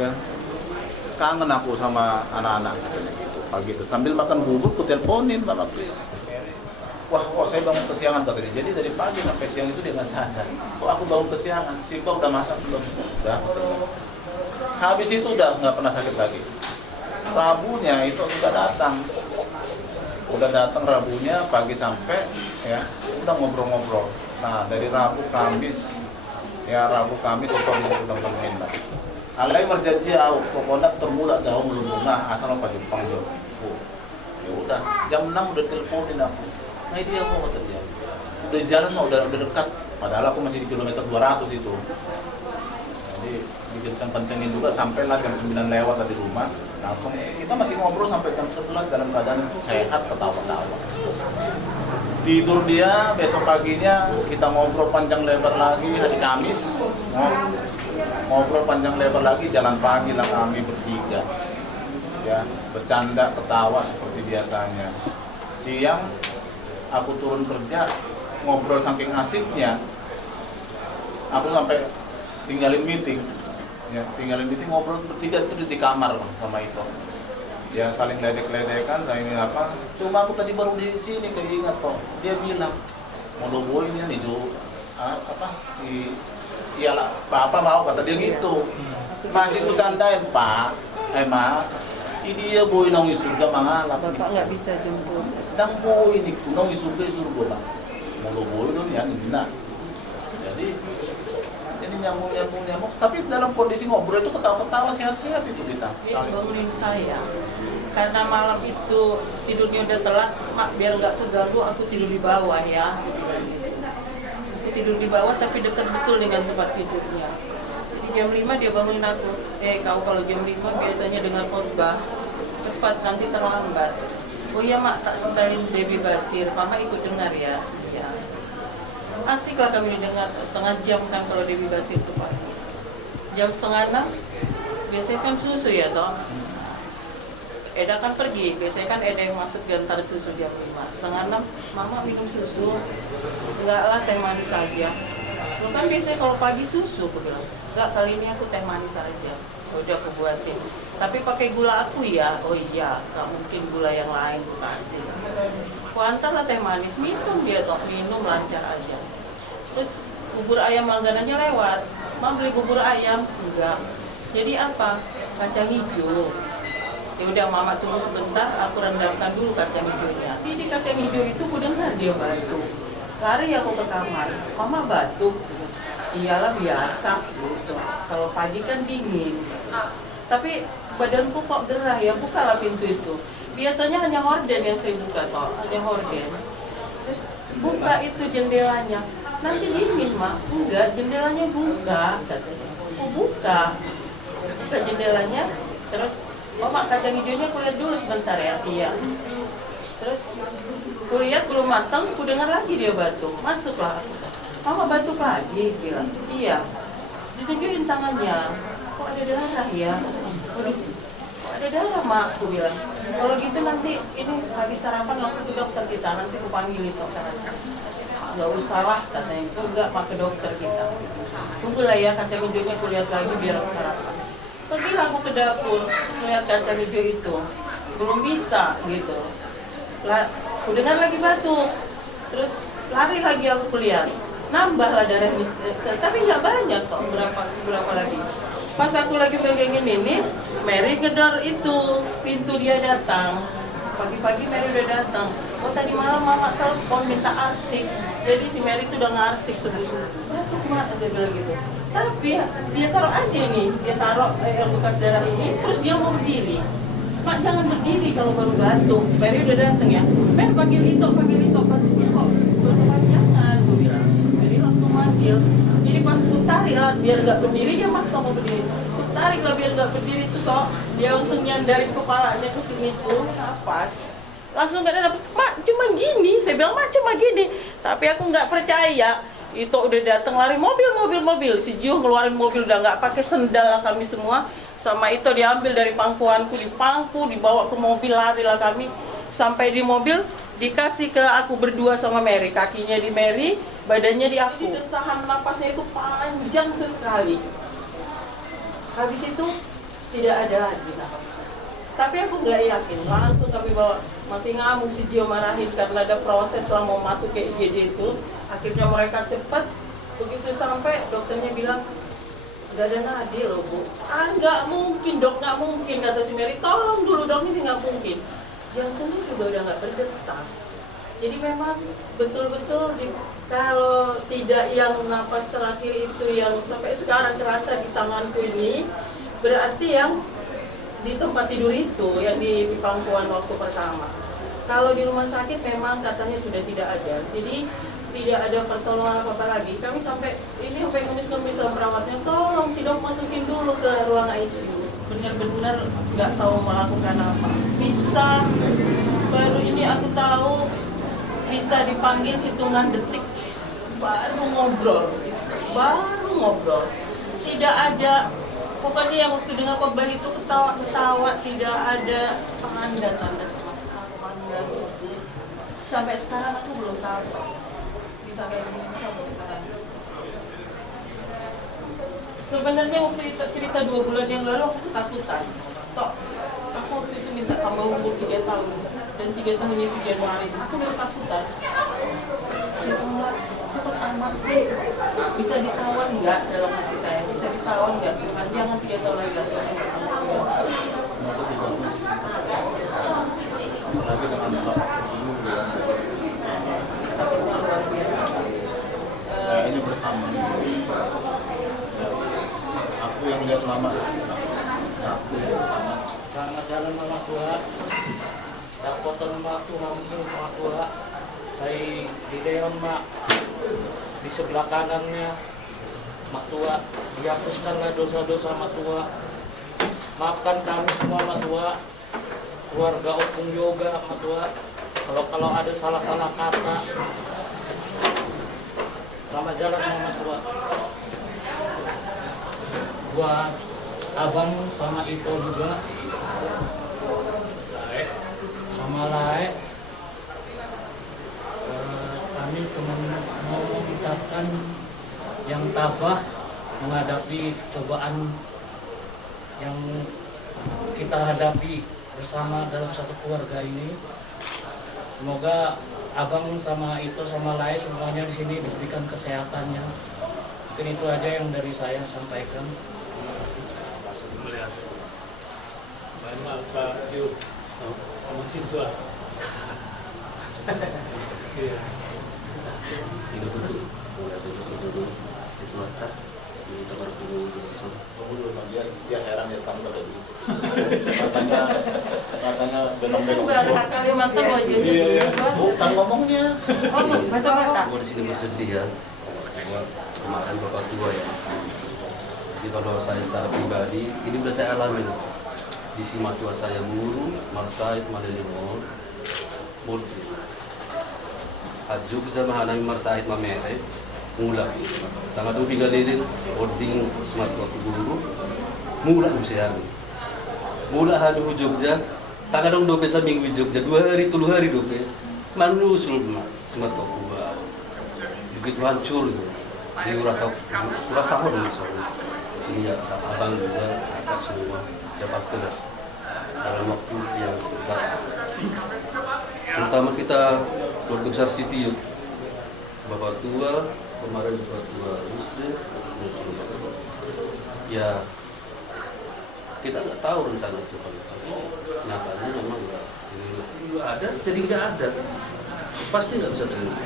ya kangen aku sama anak-anak katanya gitu. Pagi itu sambil makan bubur, aku teleponin sama Chris. Wah, kok saya bangun kesiangan katanya. Jadi dari pagi sampai siang itu dia nggak sadar. Kok aku bangun kesiangan? Sipa udah masak belum? Udah. Habis itu udah nggak pernah sakit lagi. Rabunya itu udah datang. Udah datang Rabunya pagi sampai ya udah ngobrol-ngobrol. Nah dari Rabu Kamis itu udah nemuin lagi. Alai berjanji pokoknya termula jauh melunga asal apa Jepang jauh. Ya udah jam 6 udah teleponin aku. Nah dia aku kata dia. Udah jalan udah dekat. Padahal aku masih di kilometer 200 itu. Jadi dikenceng-kencengin juga sampailah jam 9 lewat dari rumah. Langsung kita masih ngobrol sampai jam 11 dalam keadaan sehat, ketawa-tawa. Tidur dia, besok paginya kita ngobrol panjang lebar lagi hari Kamis. Ngobrol panjang lebar lagi, jalan pagi lah kami bertiga. Ya, bercanda, ketawa seperti biasanya. Siang aku turun kerja, ngobrol saking asiknya. Aku sampai tinggalin meeting. Ya, tinggalin meeting ngobrol bertiga itu di kamar sama itu. Ya saling ledek-ledekan, saling apa. Cuma aku tadi baru di sini keinget toh. Dia bilang, mau loboin ya nih Jo, iyalah, Bapak mau kata dia gitu. Masih ku candain Pak, Ma, ini dia boy nong surga mangalap. Bapak nggak bisa jemput. Dang boy ini nong surga Pak. Mau loboin dong ya, nah. Jadi nyambung. Tapi dalam kondisi ngobrol itu ketawa-ketawa sehat-sehat itu kita. Bangunin saya. Karena malam itu tidurnya udah telat, Mak biar nggak keganggu aku tidur di bawah ya. Aku tidur di bawah tapi dekat betul dengan tempat tidurnya. Jadi jam 5 dia bangunin aku. Kau kalau jam 5 biasanya dengar khotbah cepat nanti terlambat. Oh iya Mak, tak setelin Debbie Basir, Mama ikut dengar ya. Iya. Asik lah kami dengar setengah jam kan kalau Debbie Basir itu Pak. Jam setengah 6 biasanya kan susu ya toh. Eda kan pergi, biasanya kan Eda yang masuk gantar susu jam 5. Setengah 6 Mama minum susu. Enggak lah, teh manis saja. Lu kan biasanya kalau pagi susu aku bilang. Enggak, kali ini aku teh manis saja. Udah aku buatin. Tapi pakai gula aku ya. Oh iya, enggak mungkin gula yang lain pasti. Aku antarlah teh manis, minum dia toh, minum lancar aja. Terus bubur ayam langganannya lewat, Mak beli bubur ayam, enggak. Jadi apa? Kacang hijau. Ya udah Mama tunggu sebentar, aku rendamkan dulu kacang hijaunya. Di kacang hijau itu ku dengar dia batuk. Lari aku ke kamar, Mama batuk. Iyalah biasa gitu. Kalau pagi kan dingin. Tapi badanku kok gerah ya, bukalah pintu itu. Biasanya hanya horden yang saya buka toh, hanya horden. Terus buka itu jendelanya. Nanti dingin Mak, enggak, jendelanya buka katanya. Aku buka jendelanya, terus Mak kacang hijaunya kulihat dulu sebentar ya. Iya. Terus kulihat belum matang, ku dengar lagi dia batuk. Masuklah. Mama batuk lagi, bilang. Iya. Ditunjukin tangannya. Kok ada darah ya? Waduh, kok ada darah Mak? Aku bilang. Kalau gitu nanti ini habis sarapan langsung ke dokter kita. Nanti aku panggil itu karena nggak usah lah katanya. Enggak, Mak, ke dokter kita. Tunggulah ya kacang hijaunya kulihat lagi biar aku sarapan. Pergilah aku ke dapur melihat kacang hijau itu. Belum bisa gitu. Aku dengar lagi batuk. Terus lari lagi aku kulihat. Nambahlah darah tapi nggak banyak kok, berapa lagi. Pas aku lagi pegangin ini, Mary gedor itu, pintu dia datang. Pagi-pagi Mary udah datang. Oh tadi malam Mama telepon minta arsik. Jadi si Mary itu udah ngarsik subuh-subuh. Batuk Mak, saya bilang gitu. Tapi dia taruh aja nih, dia taruh bekas darah ini, terus dia mau berdiri. Mak jangan berdiri kalau baru batuk. Mary udah datang ya. Mary panggil itu, batuknya kok berkepanjangan, gue bilang. Mary langsung manggil. Jadi pas aku tarik lah, biar nggak berdiri, dia maksa mau berdiri. Aku tarik lah biar nggak berdiri tuh toh. Dia langsung nyandarin kepalanya ke sini tuh, napas. Langsung nggak ada napas. Mak cuma gini, saya bilang Mak cuma gini. Tapi aku nggak percaya. Itu udah datang lari mobil. Si Juh ngeluarin mobil udah nggak pakai sendal lah kami semua. Sama itu diambil dari pangkuanku, dipangku, dibawa ke mobil, larilah kami. Sampai di mobil dikasih ke aku berdua sama Mary, kakinya di Mary, badannya di aku. Desahan napasnya itu panjang tuh sekali. Habis itu tidak ada lagi napasnya. Tapi aku nggak yakin, langsung kami bawa. Masih ngamuk si Gio marahin karena ada proses lah mau masuk ke IGD itu. Akhirnya mereka cepat, begitu sampai dokternya bilang nggak ada nadi loh Bu. Nggak mungkin dok, nggak mungkin, kata si Mary. Tolong dulu dok, ini nggak mungkin. Jantungnya juga udah nggak berdetak. Jadi memang betul-betul kalau tidak yang napas terakhir itu yang sampai sekarang terasa di tanganku ini, berarti yang di tempat tidur itu, yang di pangkuan waktu pertama. Kalau di rumah sakit memang katanya sudah tidak ada. Jadi tidak ada pertolongan apa-apa lagi. Kami sampai ngemis-ngemis sama perawatnya, tolong si dok masukin dulu ke ruang ICU. Benar-benar nggak tahu melakukan apa. Bisa, baru ini aku tahu bisa dipanggil hitungan detik, baru ngobrol. Tidak ada, pokoknya yang waktu dengar khotbah itu ketawa-ketawa, tidak ada tanda sama sekali. Sampai sekarang aku belum tahu bisa kayak gini sampai sekarang. Sebenarnya waktu itu cerita 2 bulan yang lalu aku ketakutan. Aku waktu itu minta tambah umur 3 tahun dan 3 tahun itu Januari. Aku udah ketakutan. Ya Allah, cepet amat sih. Bisa ditawan nggak dalam hati saya? Bisa ditawan nggak? Tuhan, jangan 3 tahun lagi langsung bersama dia. Apalagi dengan bapak dulu ya. Sakitnya luar biasa. Ini bersama. Aku yang lihat lama di sini. Aku yang bersama. Selamat jalan Mama Tua. Dapoton Mak Tua, Mama Tua. Saya di Deon Mak. Di sebelah kanannya Mak Tua. Dihapuskanlah dosa-dosa Mak Tua. Maafkan kami semua Mak Tua. Keluarga Opung juga Mak Tua. Kalau ada salah-salah kata. Selamat jalan Mak Tua. Buat abang sama Ito juga, sama Lae, kami cuma mau mengucapkan yang tabah menghadapi cobaan yang kita hadapi bersama dalam satu keluarga ini. Semoga abang sama itu sama Lai semuanya di sini diberikan kesehatannya. Mungkin itu aja yang dari saya sampaikan. Maaf Pak Yu, masih tua. Itu tutup, dulu itu atas, kita baru tunggu dia heran ya kamu kayak gitu. Katanya benong-benong. Kalimantan aja. Bukan ngomongnya. Bahasa Batak. Gua di sini bersedih ya. Kemarin bapak tua ya. Jadi kalau saya secara pribadi, ini udah saya alami. Di sini tua saya Muru, Marsaid, Madelimon, Murti. Aju kita mahanami Marsaid Mamere, mula. Tanggal 23 Lilin, Ording Smart Waktu Guru, mula usia. Mula hadu Jogja, tanggal 12 minggu Jogja, 2 hari, 3 hari dope. Manusul Smart Waktu Guru. Begitu hancur gitu. Jadi rasa dulu soalnya. Ini ya abang juga, kakak semua. Ya pasti lah dalam waktu yang singkat, terutama kita keluarga besar Siti yuk, bapak tua kemarin, bapak tua muslim, ya kita nggak tahu rencana itu kalau nyatanya memang nggak ada, jadi nggak ada, pasti nggak bisa terima.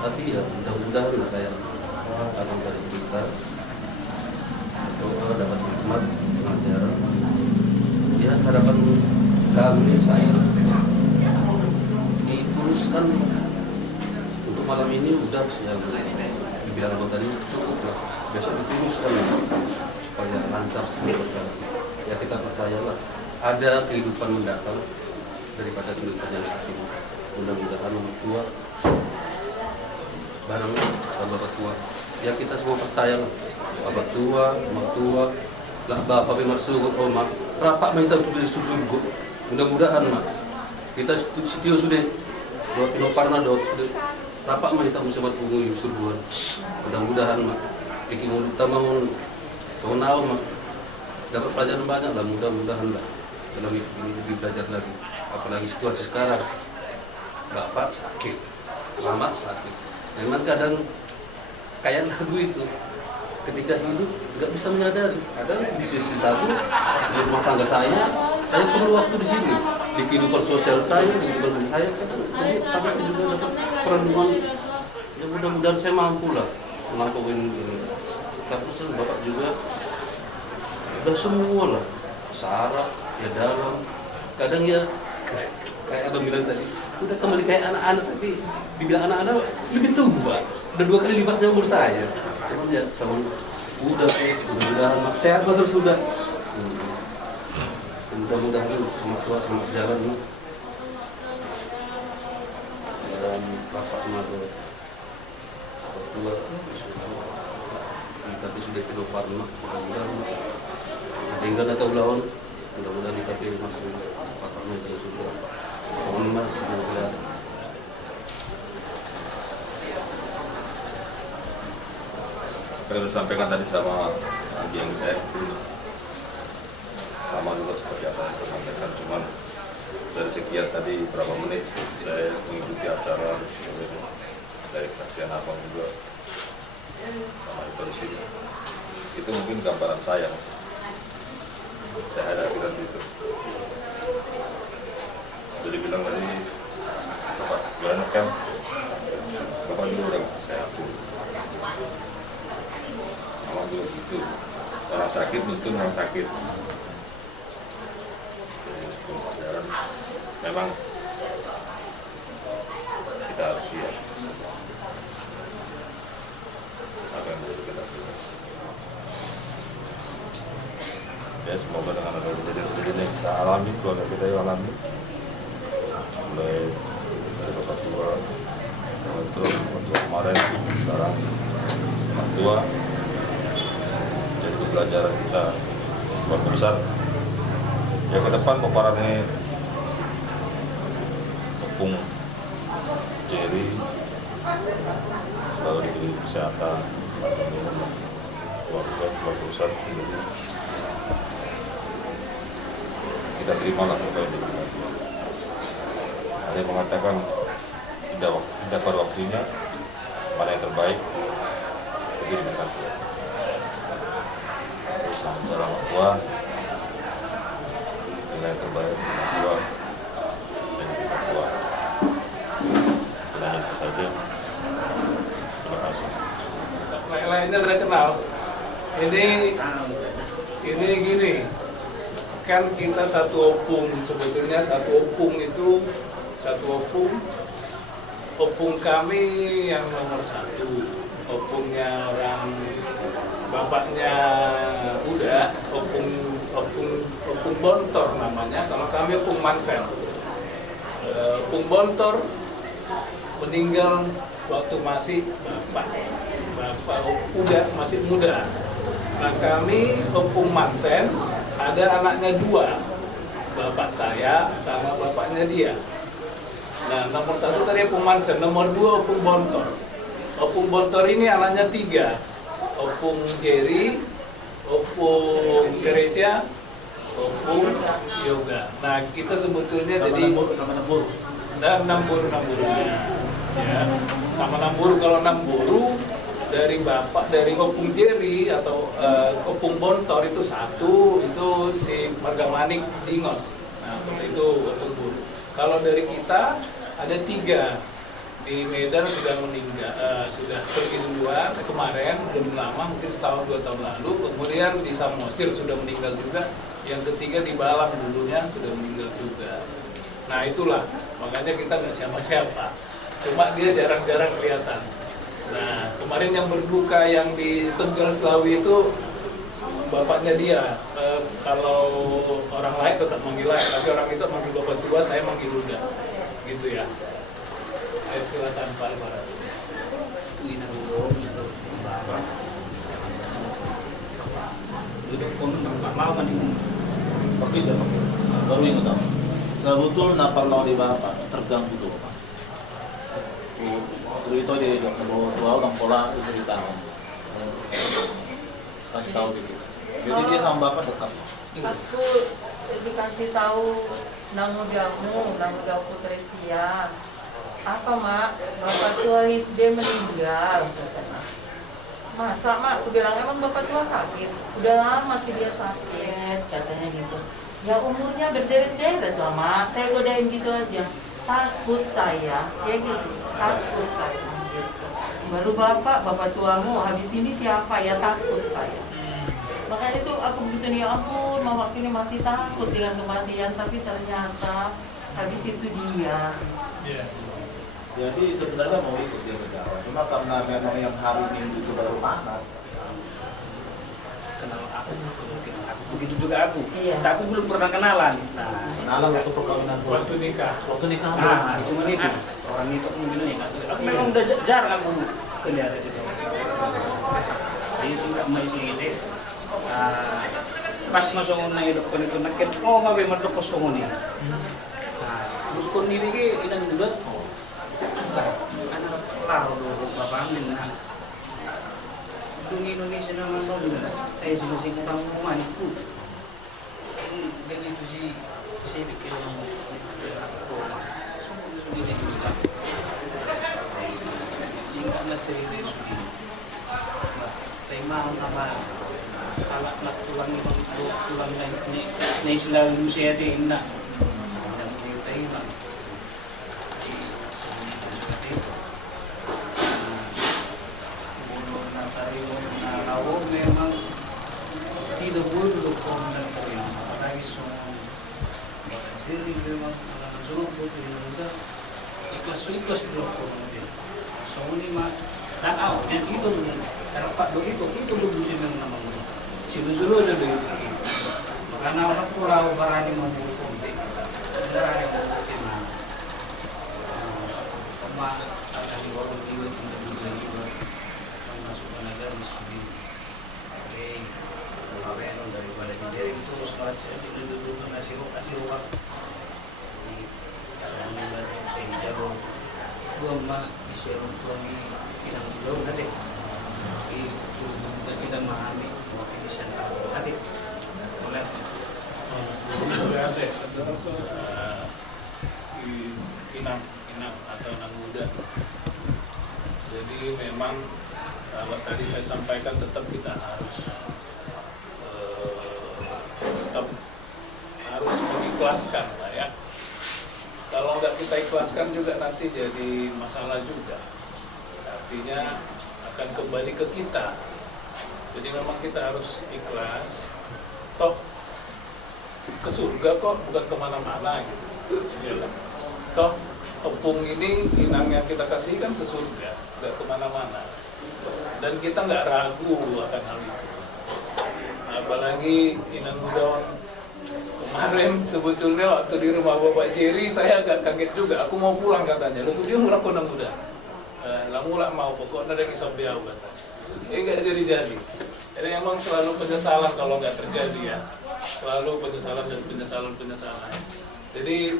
Tapi ya mudah-mudahan kayak abang tadi cerita, doa dapat hikmat pelajaran. Ya harapan kami saya diteruskan untuk malam ini udah yang dibilang tadi cukup lah, besok diteruskan supaya lancar semua berjalan. Ya kita percayalah ada kehidupan mendatang daripada kehidupan yang saat ini. Mudah-mudahan orang tua bareng sama bapak tua. Ya kita semua percayalah bapak tua, mak tua, lah bapak pemarsugut oma, rapak minta untuk surga. Mudah-mudahan mak kita sitio sudah buat pinoparna dot sudah rapak minta musim berpungu surga. Mudah-mudahan mak bikin utama sonau mak dapat pelajaran banyak lah, mudah-mudahan lah dalam ini lebih belajar lagi. Apalagi situasi sekarang, bapak sakit, mama sakit. Memang kadang kayak lagu itu, ketika hidup nggak bisa menyadari. Kadang di sisi satu di rumah tangga saya perlu waktu di sini, di kehidupan sosial saya, di kehidupan saya. Kadang jadi tapi saya juga dapat perenungan. Ya mudah-mudahan saya mampu lah melakukan ini. Terus bapak juga udah semua lah, saraf ya dalam. Kadang ya kayak abang bilang tadi, udah kembali kayak anak-anak, tapi dibilang anak-anak lebih tua, udah 2 kali lipatnya umur saya. Cuman ya sama udah mudah-mudahan sehat terus sudah. Mudah-mudahan sama tua sama jalan dan bapak madu tua kita sudah ke depan mudah-mudahan tinggal atau lawan mudah-mudahan di KPI masuk bapak madu sudah sama semoga. Saya sampaikan tadi sama yang saya sama juga seperti apa yang saya sampaikan, cuman dari sekian tadi berapa menit saya mengikuti acara dari saksian abang juga sama itu di sini. Itu mungkin gambaran saya hadapi dan itu. Jadi bilang tadi bapak banyak kan, bapak juga udah saya akui. Awal juga begitu, orang sakit nuntun orang sakit. Pelajaran memang kita harus siap. Apa yang bisa kita lakukan? Ya semoga dengan ada kejadian-kejadian yang kita alami, keluarga kita yang alami, mulai dari bapak tua, terus untuk kemarin, sekarang bapak tua. Pelajaran kita keluarga besar ya ke depan paparan ini Tepung Jerry selalu diberi kesehatan keluarga besar kita terima lah apa yang diberikan Ada yang mengatakan tidak pada waktunya, mana yang terbaik, jadi dengan Tuhan. Sama orang tua, yang terbaik dengan Tuhan dan dengan Tuhan. Itu saja. Terima kasih. Lain-lainnya udah kenal. Ini gini, kan kita satu opung, sebetulnya satu opung kami yang nomor 1, opungnya orang bapaknya udah, opung Bontor namanya, kalau kami opung Mansen. Opung Bontor meninggal waktu masih bapak udah masih muda. Nah kami opung Mansen ada anaknya 2, bapak saya sama bapaknya dia. Nah nomor 1 tadi opung Mansen, nomor 2 opung Bontor. Opung Bontor ini anaknya 3, opung Jerry, opung Teresia, opung Yoga. Nah kita sebetulnya sama jadi sama Namburu dan Namburu-Namburunya ya, sama Namburu. Kalau Namburu dari bapak, dari opung Jerry atau opung Bontor itu 1, itu si Margamanik Dingot. Nah itu opung Buru. Kalau dari kita ada 3 di Medan sudah meninggal, sudah pergi duluan kemarin, belum lama, mungkin setahun 2 tahun lalu. Kemudian di Samosir sudah meninggal juga. Yang ketiga di Balam dulunya sudah meninggal juga. Nah itulah makanya kita nggak siapa-siapa. Cuma dia jarang-jarang kelihatan. Nah kemarin yang berduka yang di Tegal Selawi itu bapaknya dia. Kalau orang lain tetap manggil lain, tapi orang itu manggil bapak tua, saya manggil Bunda. Gitu ya. Ayo silakan Pak Albarat. Duduk pun tak mau kan ini. Pakai je baru ingat tak. Sebetul napar lawan di bapak terganggu tu. Terus itu dia dok bawa tua orang pola itu cerita. Kasih tahu dikit. Jadi dia sama bapak dekat. Aku dikasih tahu nanggudamu Putresia. Apa mak? Bapak tua dia meninggal. Masa mak? Aku bilang emang bapak tua sakit. Udah lama sih dia sakit, katanya gitu. Ya umurnya berderet-deret lah mak. Saya godain gitu aja. Takut saya, ya gitu. Takut saya. Gitu. Baru bapak tuamu. Habis ini siapa ya? Takut saya. Makanya itu aku begitu nih, ampun, mama ini masih takut dengan kematian, tapi ternyata habis itu dia. Yeah. Jadi sebenarnya mau ikut dia ke Jawa, cuma karena memang yang hari Minggu itu baru panas. Kenal aku, begitu juga aku. Iya. Tapi belum pernah kenalan. Nah, kenalan waktu perkawinan. Waktu nikah. Nah, cuma itu. Orang itu mungkin nikah. Aku memang udah jarang aku kelihatan itu. Jadi singkat maising itu. Pas masuk na idokon itu nakin mabe madokos ko ni. Dukon ni bigi ilang dulot. Ano tao do babamin na. Kung Indonesia naman no dun. Saya sinusing utang kumain ko. Ganito si bikin mo. Singkat na cerita itu. Tema nama anak tulang itu tulang na selalu siya din na tayo na na tayo na rawo memang tidak boleh kung nagtayo marami so siri memang suruh po juga ikas dulu so ini mah tanaw dan itu karena Pak Dok itu lubusin ng naman sinusunod na doon karena orang pulau barani menghukum barani menghukum sama ada di warung jiwa tidak juga termasuk negara di oke kalau daripada dari itu setelah jadi dulu kasih ruang di soalnya baru saya jauh dua mak isi orang tua ini tidak belum ada itu kita memahami bahwa ini sentra hati oleh Boleh ada inang atau anak muda. Jadi memang kalau tadi saya sampaikan tetap kita harus mengikhlaskan lah ya. Kalau nggak kita ikhlaskan juga nanti jadi masalah juga. Artinya akan kembali ke kita. Jadi memang kita harus ikhlas. Toh ke surga kok, bukan kemana-mana gitu. Ya, toh tepung ini inang yang kita kasih kan ke surga, nggak kemana-mana. Dan kita nggak ragu akan hal itu. Apalagi inang muda kemarin sebetulnya waktu di rumah Bapak Jerry saya agak kaget juga. Aku mau pulang katanya. Lalu dia murah konang muda. Lalu lah mau pokoknya dari Sobiau katanya. Nggak jadi. Jadi memang selalu penyesalan kalau nggak terjadi ya. Selalu penyesalan dan penyesalan. Jadi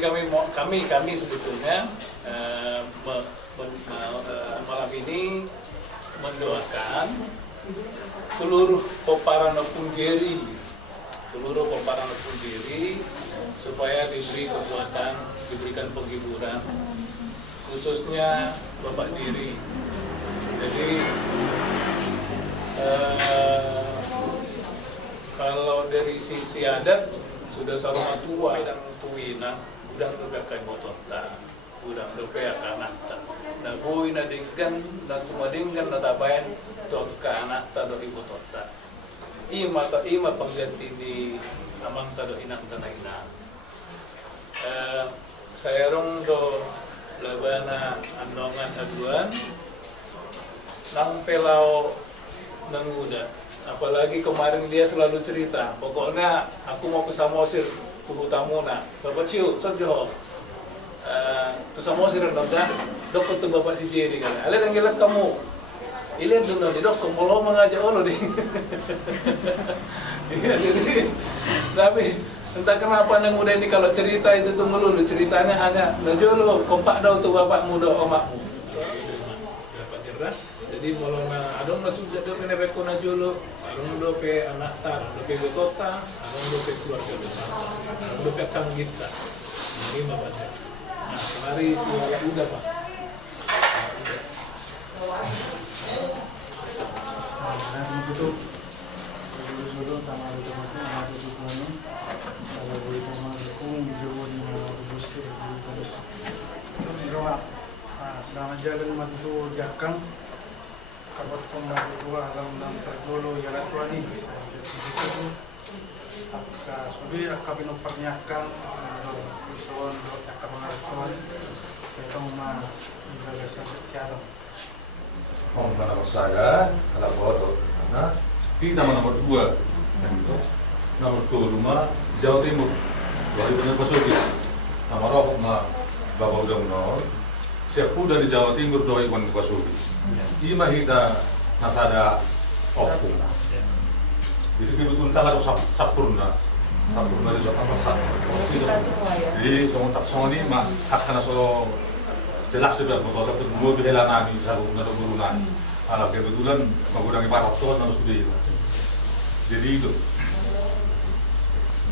kami sebetulnya malam ini mendoakan seluruh peparan Punggiri, supaya diberi kekuatan, diberikan penghiburan, khususnya Bapak Jerry. Jadi kalau dari sisi adat sudah sarunga tua dan kuina udang berbagai botota, udang berbagai anak tak. Nah kuina dingkan dan kumadingkan natapain tuh ke anak tak dari botota. Ima pengganti di amang tado inang tanah inang. Saya rong do labana andongan aduan nang pelau nang muda. Apalagi kemarin dia selalu cerita, pokoknya aku mau ke Samosir, tubuh tamuna, Bapak Ciu, sojo. Ke Samosir dok ketemu Bapak si Jerry kan. Ale yang gelap kamu. Ilian tuh nanti dok, mau mengajak ono deh. Iya, jadi tapi entah kenapa anak muda ini kalau cerita itu tuh melulu ceritanya hanya najolo kompak dah tuh bapak muda omakmu. Dapat jelas. Jadi kalau adong masuk jadi penebeko najolo, adong do pe anak tar, do pe kota, adong do pe keluarga besar, adong do pe kang kita. Ini mah baca. Nah, kemari udah Pak. Nah, itu dulu sama teman-teman ada di sana. Kalau boleh teman-teman jauh di mana busir terus diroha. Sedang jalan matu jakang kabat pembantu dua alam terjolo jalan tua ni. Itu apakah sudah akan mempertanyakan soal akan mengatakan saya tahu mah ibadah secara mana saya kalau bodoh karena kita nomor 2 yang itu nomor 2 rumah Jawa Timur 2000 Pasuki nomor rokok mah bapak udah menol siapa dari Jawa Timur 2000 Pasuki ima kita nasada opung jadi kebetulan tak ada sapurna di Jawa Timur jadi semua tak semua ini mah hak karena so jelas sudah betul betul mau dihelan nani selalu nado guru nani. Alah kebetulan mengurangi parok tuan harus sudah itu. Jadi itu.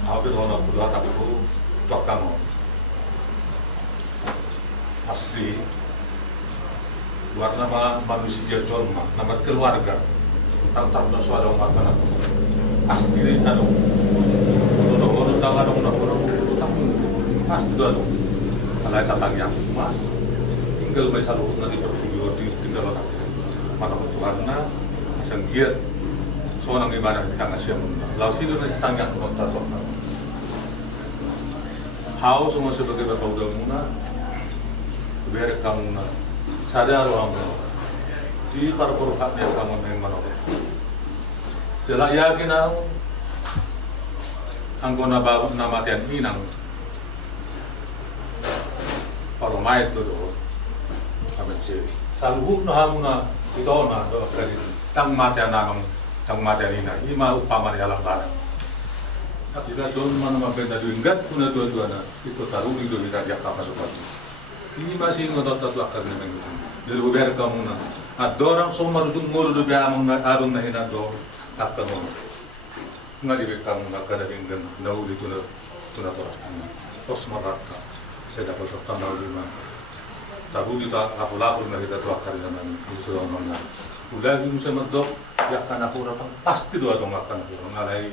Hampir orang berdua tak itu dok kamu. Asli. Buat nama manusia jorma, nama keluarga. Tentang suara umat anak. Asli ada. Orang tangan orang tamu. Asli ada. Kalau tatang yang mah tinggal by saluhod na di pertuyo di tinggal na mana Tuhan na isang giat so nang iba na kang asya muna law sino na istanya kung tatok na how semua sebagai bapak udah muna berek kamu na sadar orang di para perukat yang kamu main manok jelas yakin aku anggona baru nama tian inang para mayat dulu saluhuk na hamuna ito na do kali tang mate namang tang mate nina ima upama ni alam barat tidak don mana mabenda duingat kuna dua na itu taruh di do kita jak apa sobat ini masih ngotot tatu akar ni mengu dari uber kamu na adorang somar jung ngoro do bia among na arung na hina do takkan mo ngadi be kamu na kada dinggan nauli tuna toras pos maraka saya dapat tanggal 5. Tahu kita laku-laku na kita tuh akar naman gusto ng mga. Udah yung sa magdok, yakan ako rapang pasti doa dong akan ako ngalai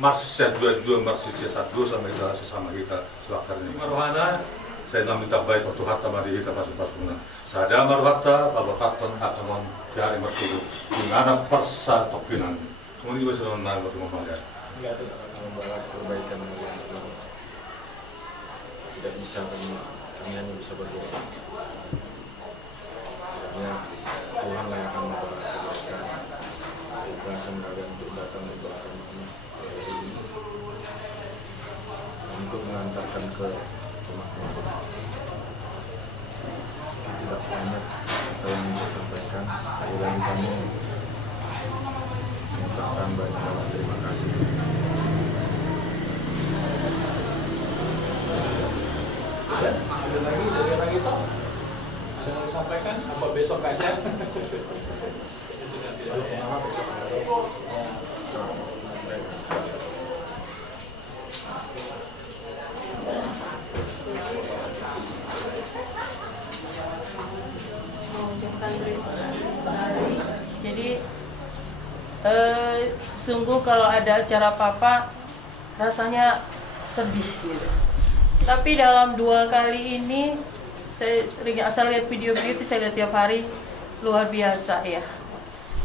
marsya dua marsya satu sama kita sesama kita tuh akar ini. Maruhana saya minta baik waktu hatta mari kita pas-pasuna. Sada maruhata babakaton akan dari masuk. Dengan persa tokinan. Kemudian juga sudah nang waktu ngomong ya. Enggak tuh membahas perbaikan tidak bisa kami hanya bisa berdoa. Kiranya Tuhan lah yang akan membahas kebaikan. Ikhlasan kalian untuk datang mendoakan kami ini untuk mengantarkan ke rumah Allah. Tidak banyak apa yang bisa sampaikan. Kiranya kami mengucapkan banyak terima kasih. Ada lagi toh? Ada yang disampaikan? Apa besok aja? Jadi sungguh kalau ada acara papa rasanya sedih gitu. Tapi dalam 2 kali ini saya sering asal lihat video-video itu, saya lihat tiap hari, luar biasa ya.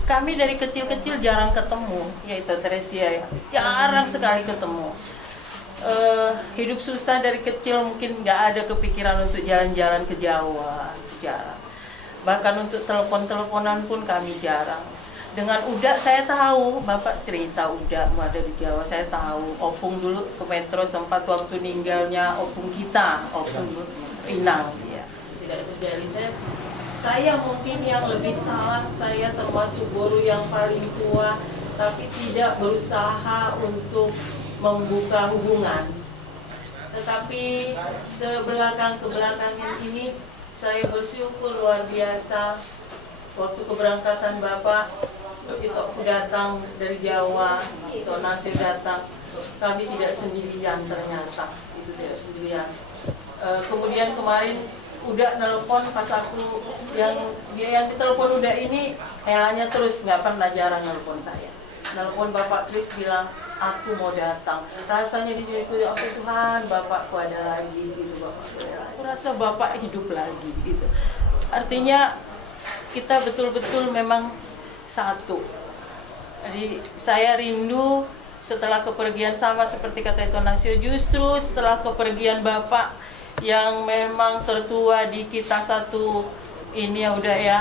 Kami dari kecil-kecil jarang ketemu, yaitu Teresia ya, jarang sekali ketemu. Hidup susah dari kecil, mungkin nggak ada kepikiran untuk jalan-jalan ke Jawa, jarang. Bahkan untuk telepon-teleponan pun kami jarang. Dengan Uda saya tahu, Bapak cerita Uda ada di Jawa, saya tahu. Opung dulu ke Metro sempat waktu ninggalnya Opung kita, Opung Inang ya. Tidak terjadi. Saya mungkin yang lebih salah, saya termasuk guru yang paling tua, tapi tidak berusaha untuk membuka hubungan. Tetapi kebelakangan ini saya bersyukur luar biasa. Waktu keberangkatan Bapak, itu datang dari Jawa, itu Nasir datang, kami tidak sendirian ternyata, itu tidak sendirian. Kemudian kemarin udah nelpon pas aku yang ditelepon udah ini, Elanya terus nggak pernah jarang nelpon saya. Nelpon Bapak Kris bilang aku mau datang. Rasanya di sini ya Tuhan, Bapakku ada lagi gitu, Bapakku ada lagi. Aku rasa Bapak hidup lagi gitu. Artinya kita betul-betul memang satu. Jadi saya rindu setelah kepergian, sama seperti kata Itu Nasio, justru setelah kepergian Bapak yang memang tertua di kita satu ini ya udah ya.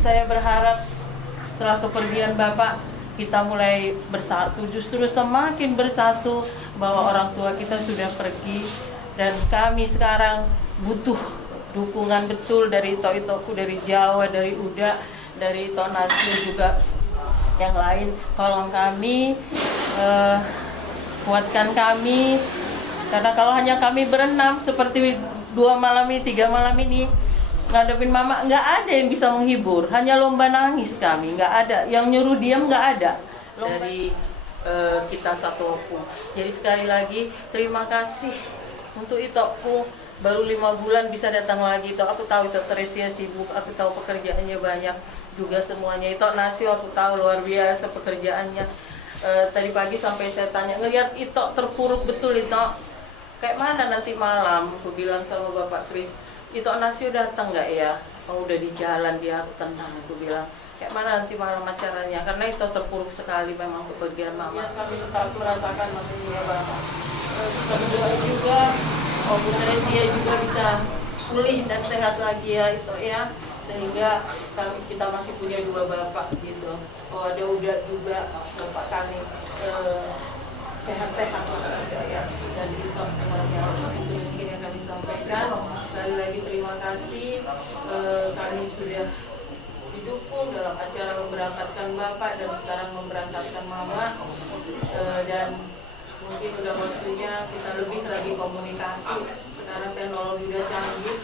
Saya berharap setelah kepergian Bapak kita mulai bersatu, justru semakin bersatu bahwa orang tua kita sudah pergi dan kami sekarang butuh dukungan betul dari Ito-Itoku dari Jawa, dari Uda, dari Ito Nasio juga yang lain. Tolong kami, kuatkan kami, karena kalau hanya kami berenam seperti 2 malam ini, 3 malam ini ngadepin mama, nggak ada yang bisa menghibur, hanya lomba nangis kami, nggak ada yang nyuruh diam, nggak ada dari kita satu opung. Jadi sekali lagi terima kasih untuk Itoku. Baru 5 bulan bisa datang lagi. Itu aku tahu itu Teresia sibuk, aku tahu pekerjaannya banyak juga semuanya. Itu Nasio aku tahu luar biasa pekerjaannya. Tadi pagi sampai saya tanya, ngelihat Ito terpuruk betul Ito. Kayak mana nanti malam? Aku bilang sama Bapak Kris, Ito Nasio datang nggak ya? Oh, udah di jalan dia, aku tenang. Aku bilang, kayak mana nanti malam acaranya? Karena Ito terpuruk sekali memang kepergian mama. Kami tetap merasakan masihnya Bapak. Kita berdoa juga. Bu Teresia juga bisa pulih dan sehat lagi ya itu ya, sehingga kita masih punya 2 bapak gitu. Oh ada Uda juga bapak kami sehat-sehat ya, dan itu semuanya itu mungkin yang kami sampaikan. Sekali lagi terima kasih, kami sudah didukung dalam acara memberangkatkan bapak dan sekarang memberangkatkan mama, dan mungkin udah waktunya kita lebih lagi komunikasi. Sekarang teknologi udah canggih,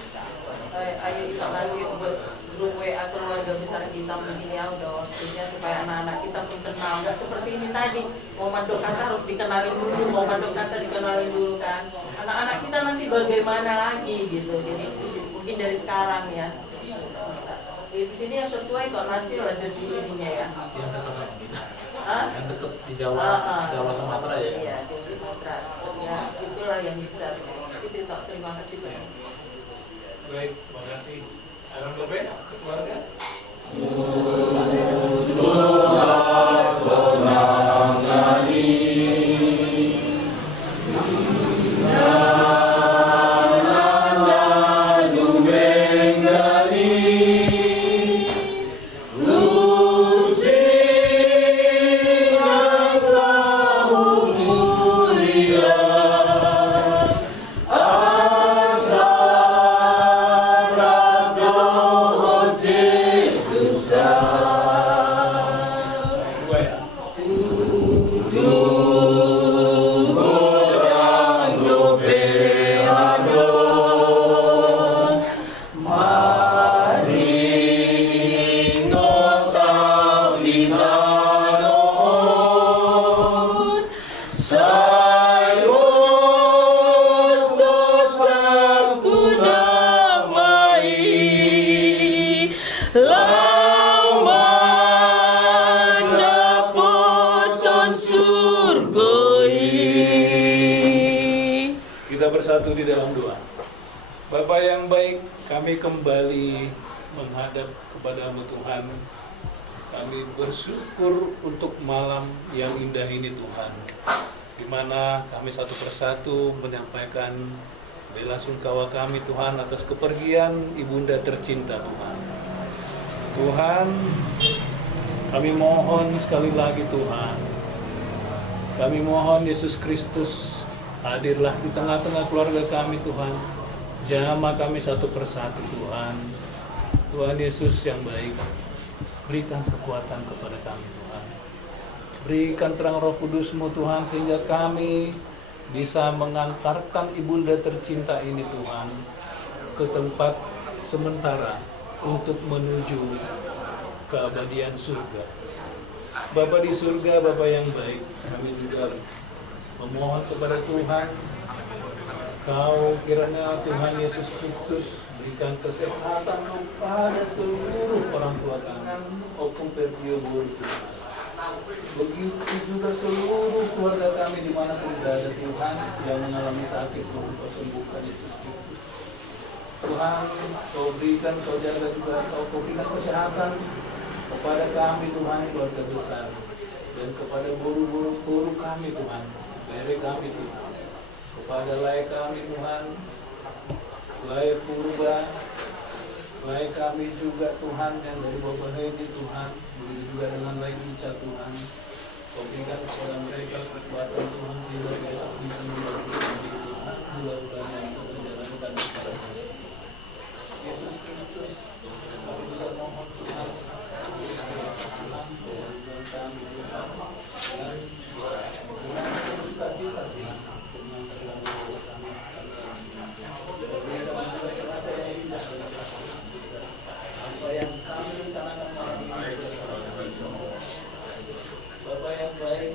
ayo kita kasih buat grup WA keluarga besar kita begini ya udah waktunya supaya anak-anak kita pun kenal. Nggak seperti ini tadi, mau mandok kata harus dikenalin dulu, mau mandok kata dikenalin dulu kan. Anak-anak kita nanti bagaimana lagi gitu. Jadi mungkin dari sekarang ya. Di sini yang tertua itu Nasir ada di sininya ya. Yang dekat sama kita. Hah? Yang dekat di Jawa, Jawa Sumatera ya. Iya, di Sumatera. Ya, itulah yang bisa. Itu terima kasih banyak. Baik, terima kasih. Alam Lobe, keluarga. Kita bersatu di dalam doa. Bapa yang baik, kami kembali menghadap kepadamu Tuhan. Kami bersyukur untuk malam yang indah ini Tuhan, di mana kami satu persatu menyampaikan bela sungkawa kami Tuhan atas kepergian ibunda tercinta Tuhan. Tuhan, kami mohon sekali lagi Tuhan, kami mohon Yesus Kristus hadirlah di tengah-tengah keluarga kami Tuhan. Jamah kami satu persatu Tuhan. Tuhan Yesus yang baik, berikan kekuatan kepada kami Tuhan. Berikan terang Roh Kudus-Mu Tuhan, sehingga kami bisa mengantarkan ibunda tercinta ini Tuhan ke tempat sementara untuk menuju keabadian surga. Bapa di surga, Bapa yang baik, kami juga memohon kepada Tuhan, Kau kiranya Tuhan Yesus Kristus berikan kesehatan kepada seluruh orang tua kami, Opung Pertio Buru Tuhan. Begitu juga seluruh keluarga kami dimanapun berada Tuhan, yang mengalami sakit Tuhan Kau sembuhkan Yesus Kristus. Tuhan, Kau berikan, Kau jaga juga, Kau berikan kesehatan kepada kami Tuhan, keluarga besar, dan kepada buru-buru kami Tuhan, dari kami Tuhan, kepada layak kami Tuhan, layak purba, layak kami juga Tuhan yang dari Bapak Hedi Tuhan, begitu juga dengan layak Ica Tuhan. Kau berikan kepada mereka kekuatan Tuhan, sehingga besok bisa membantu kami Tuhan, bulan-bulan yang kita jalankan kepada Yesus Kristus. Kami juga mohon Tuhan, istirahat Tuhan, kami Tuhan, dan sukacita Tuhan. Apa yang kami rencanakan malam ini, Bapak yang baik,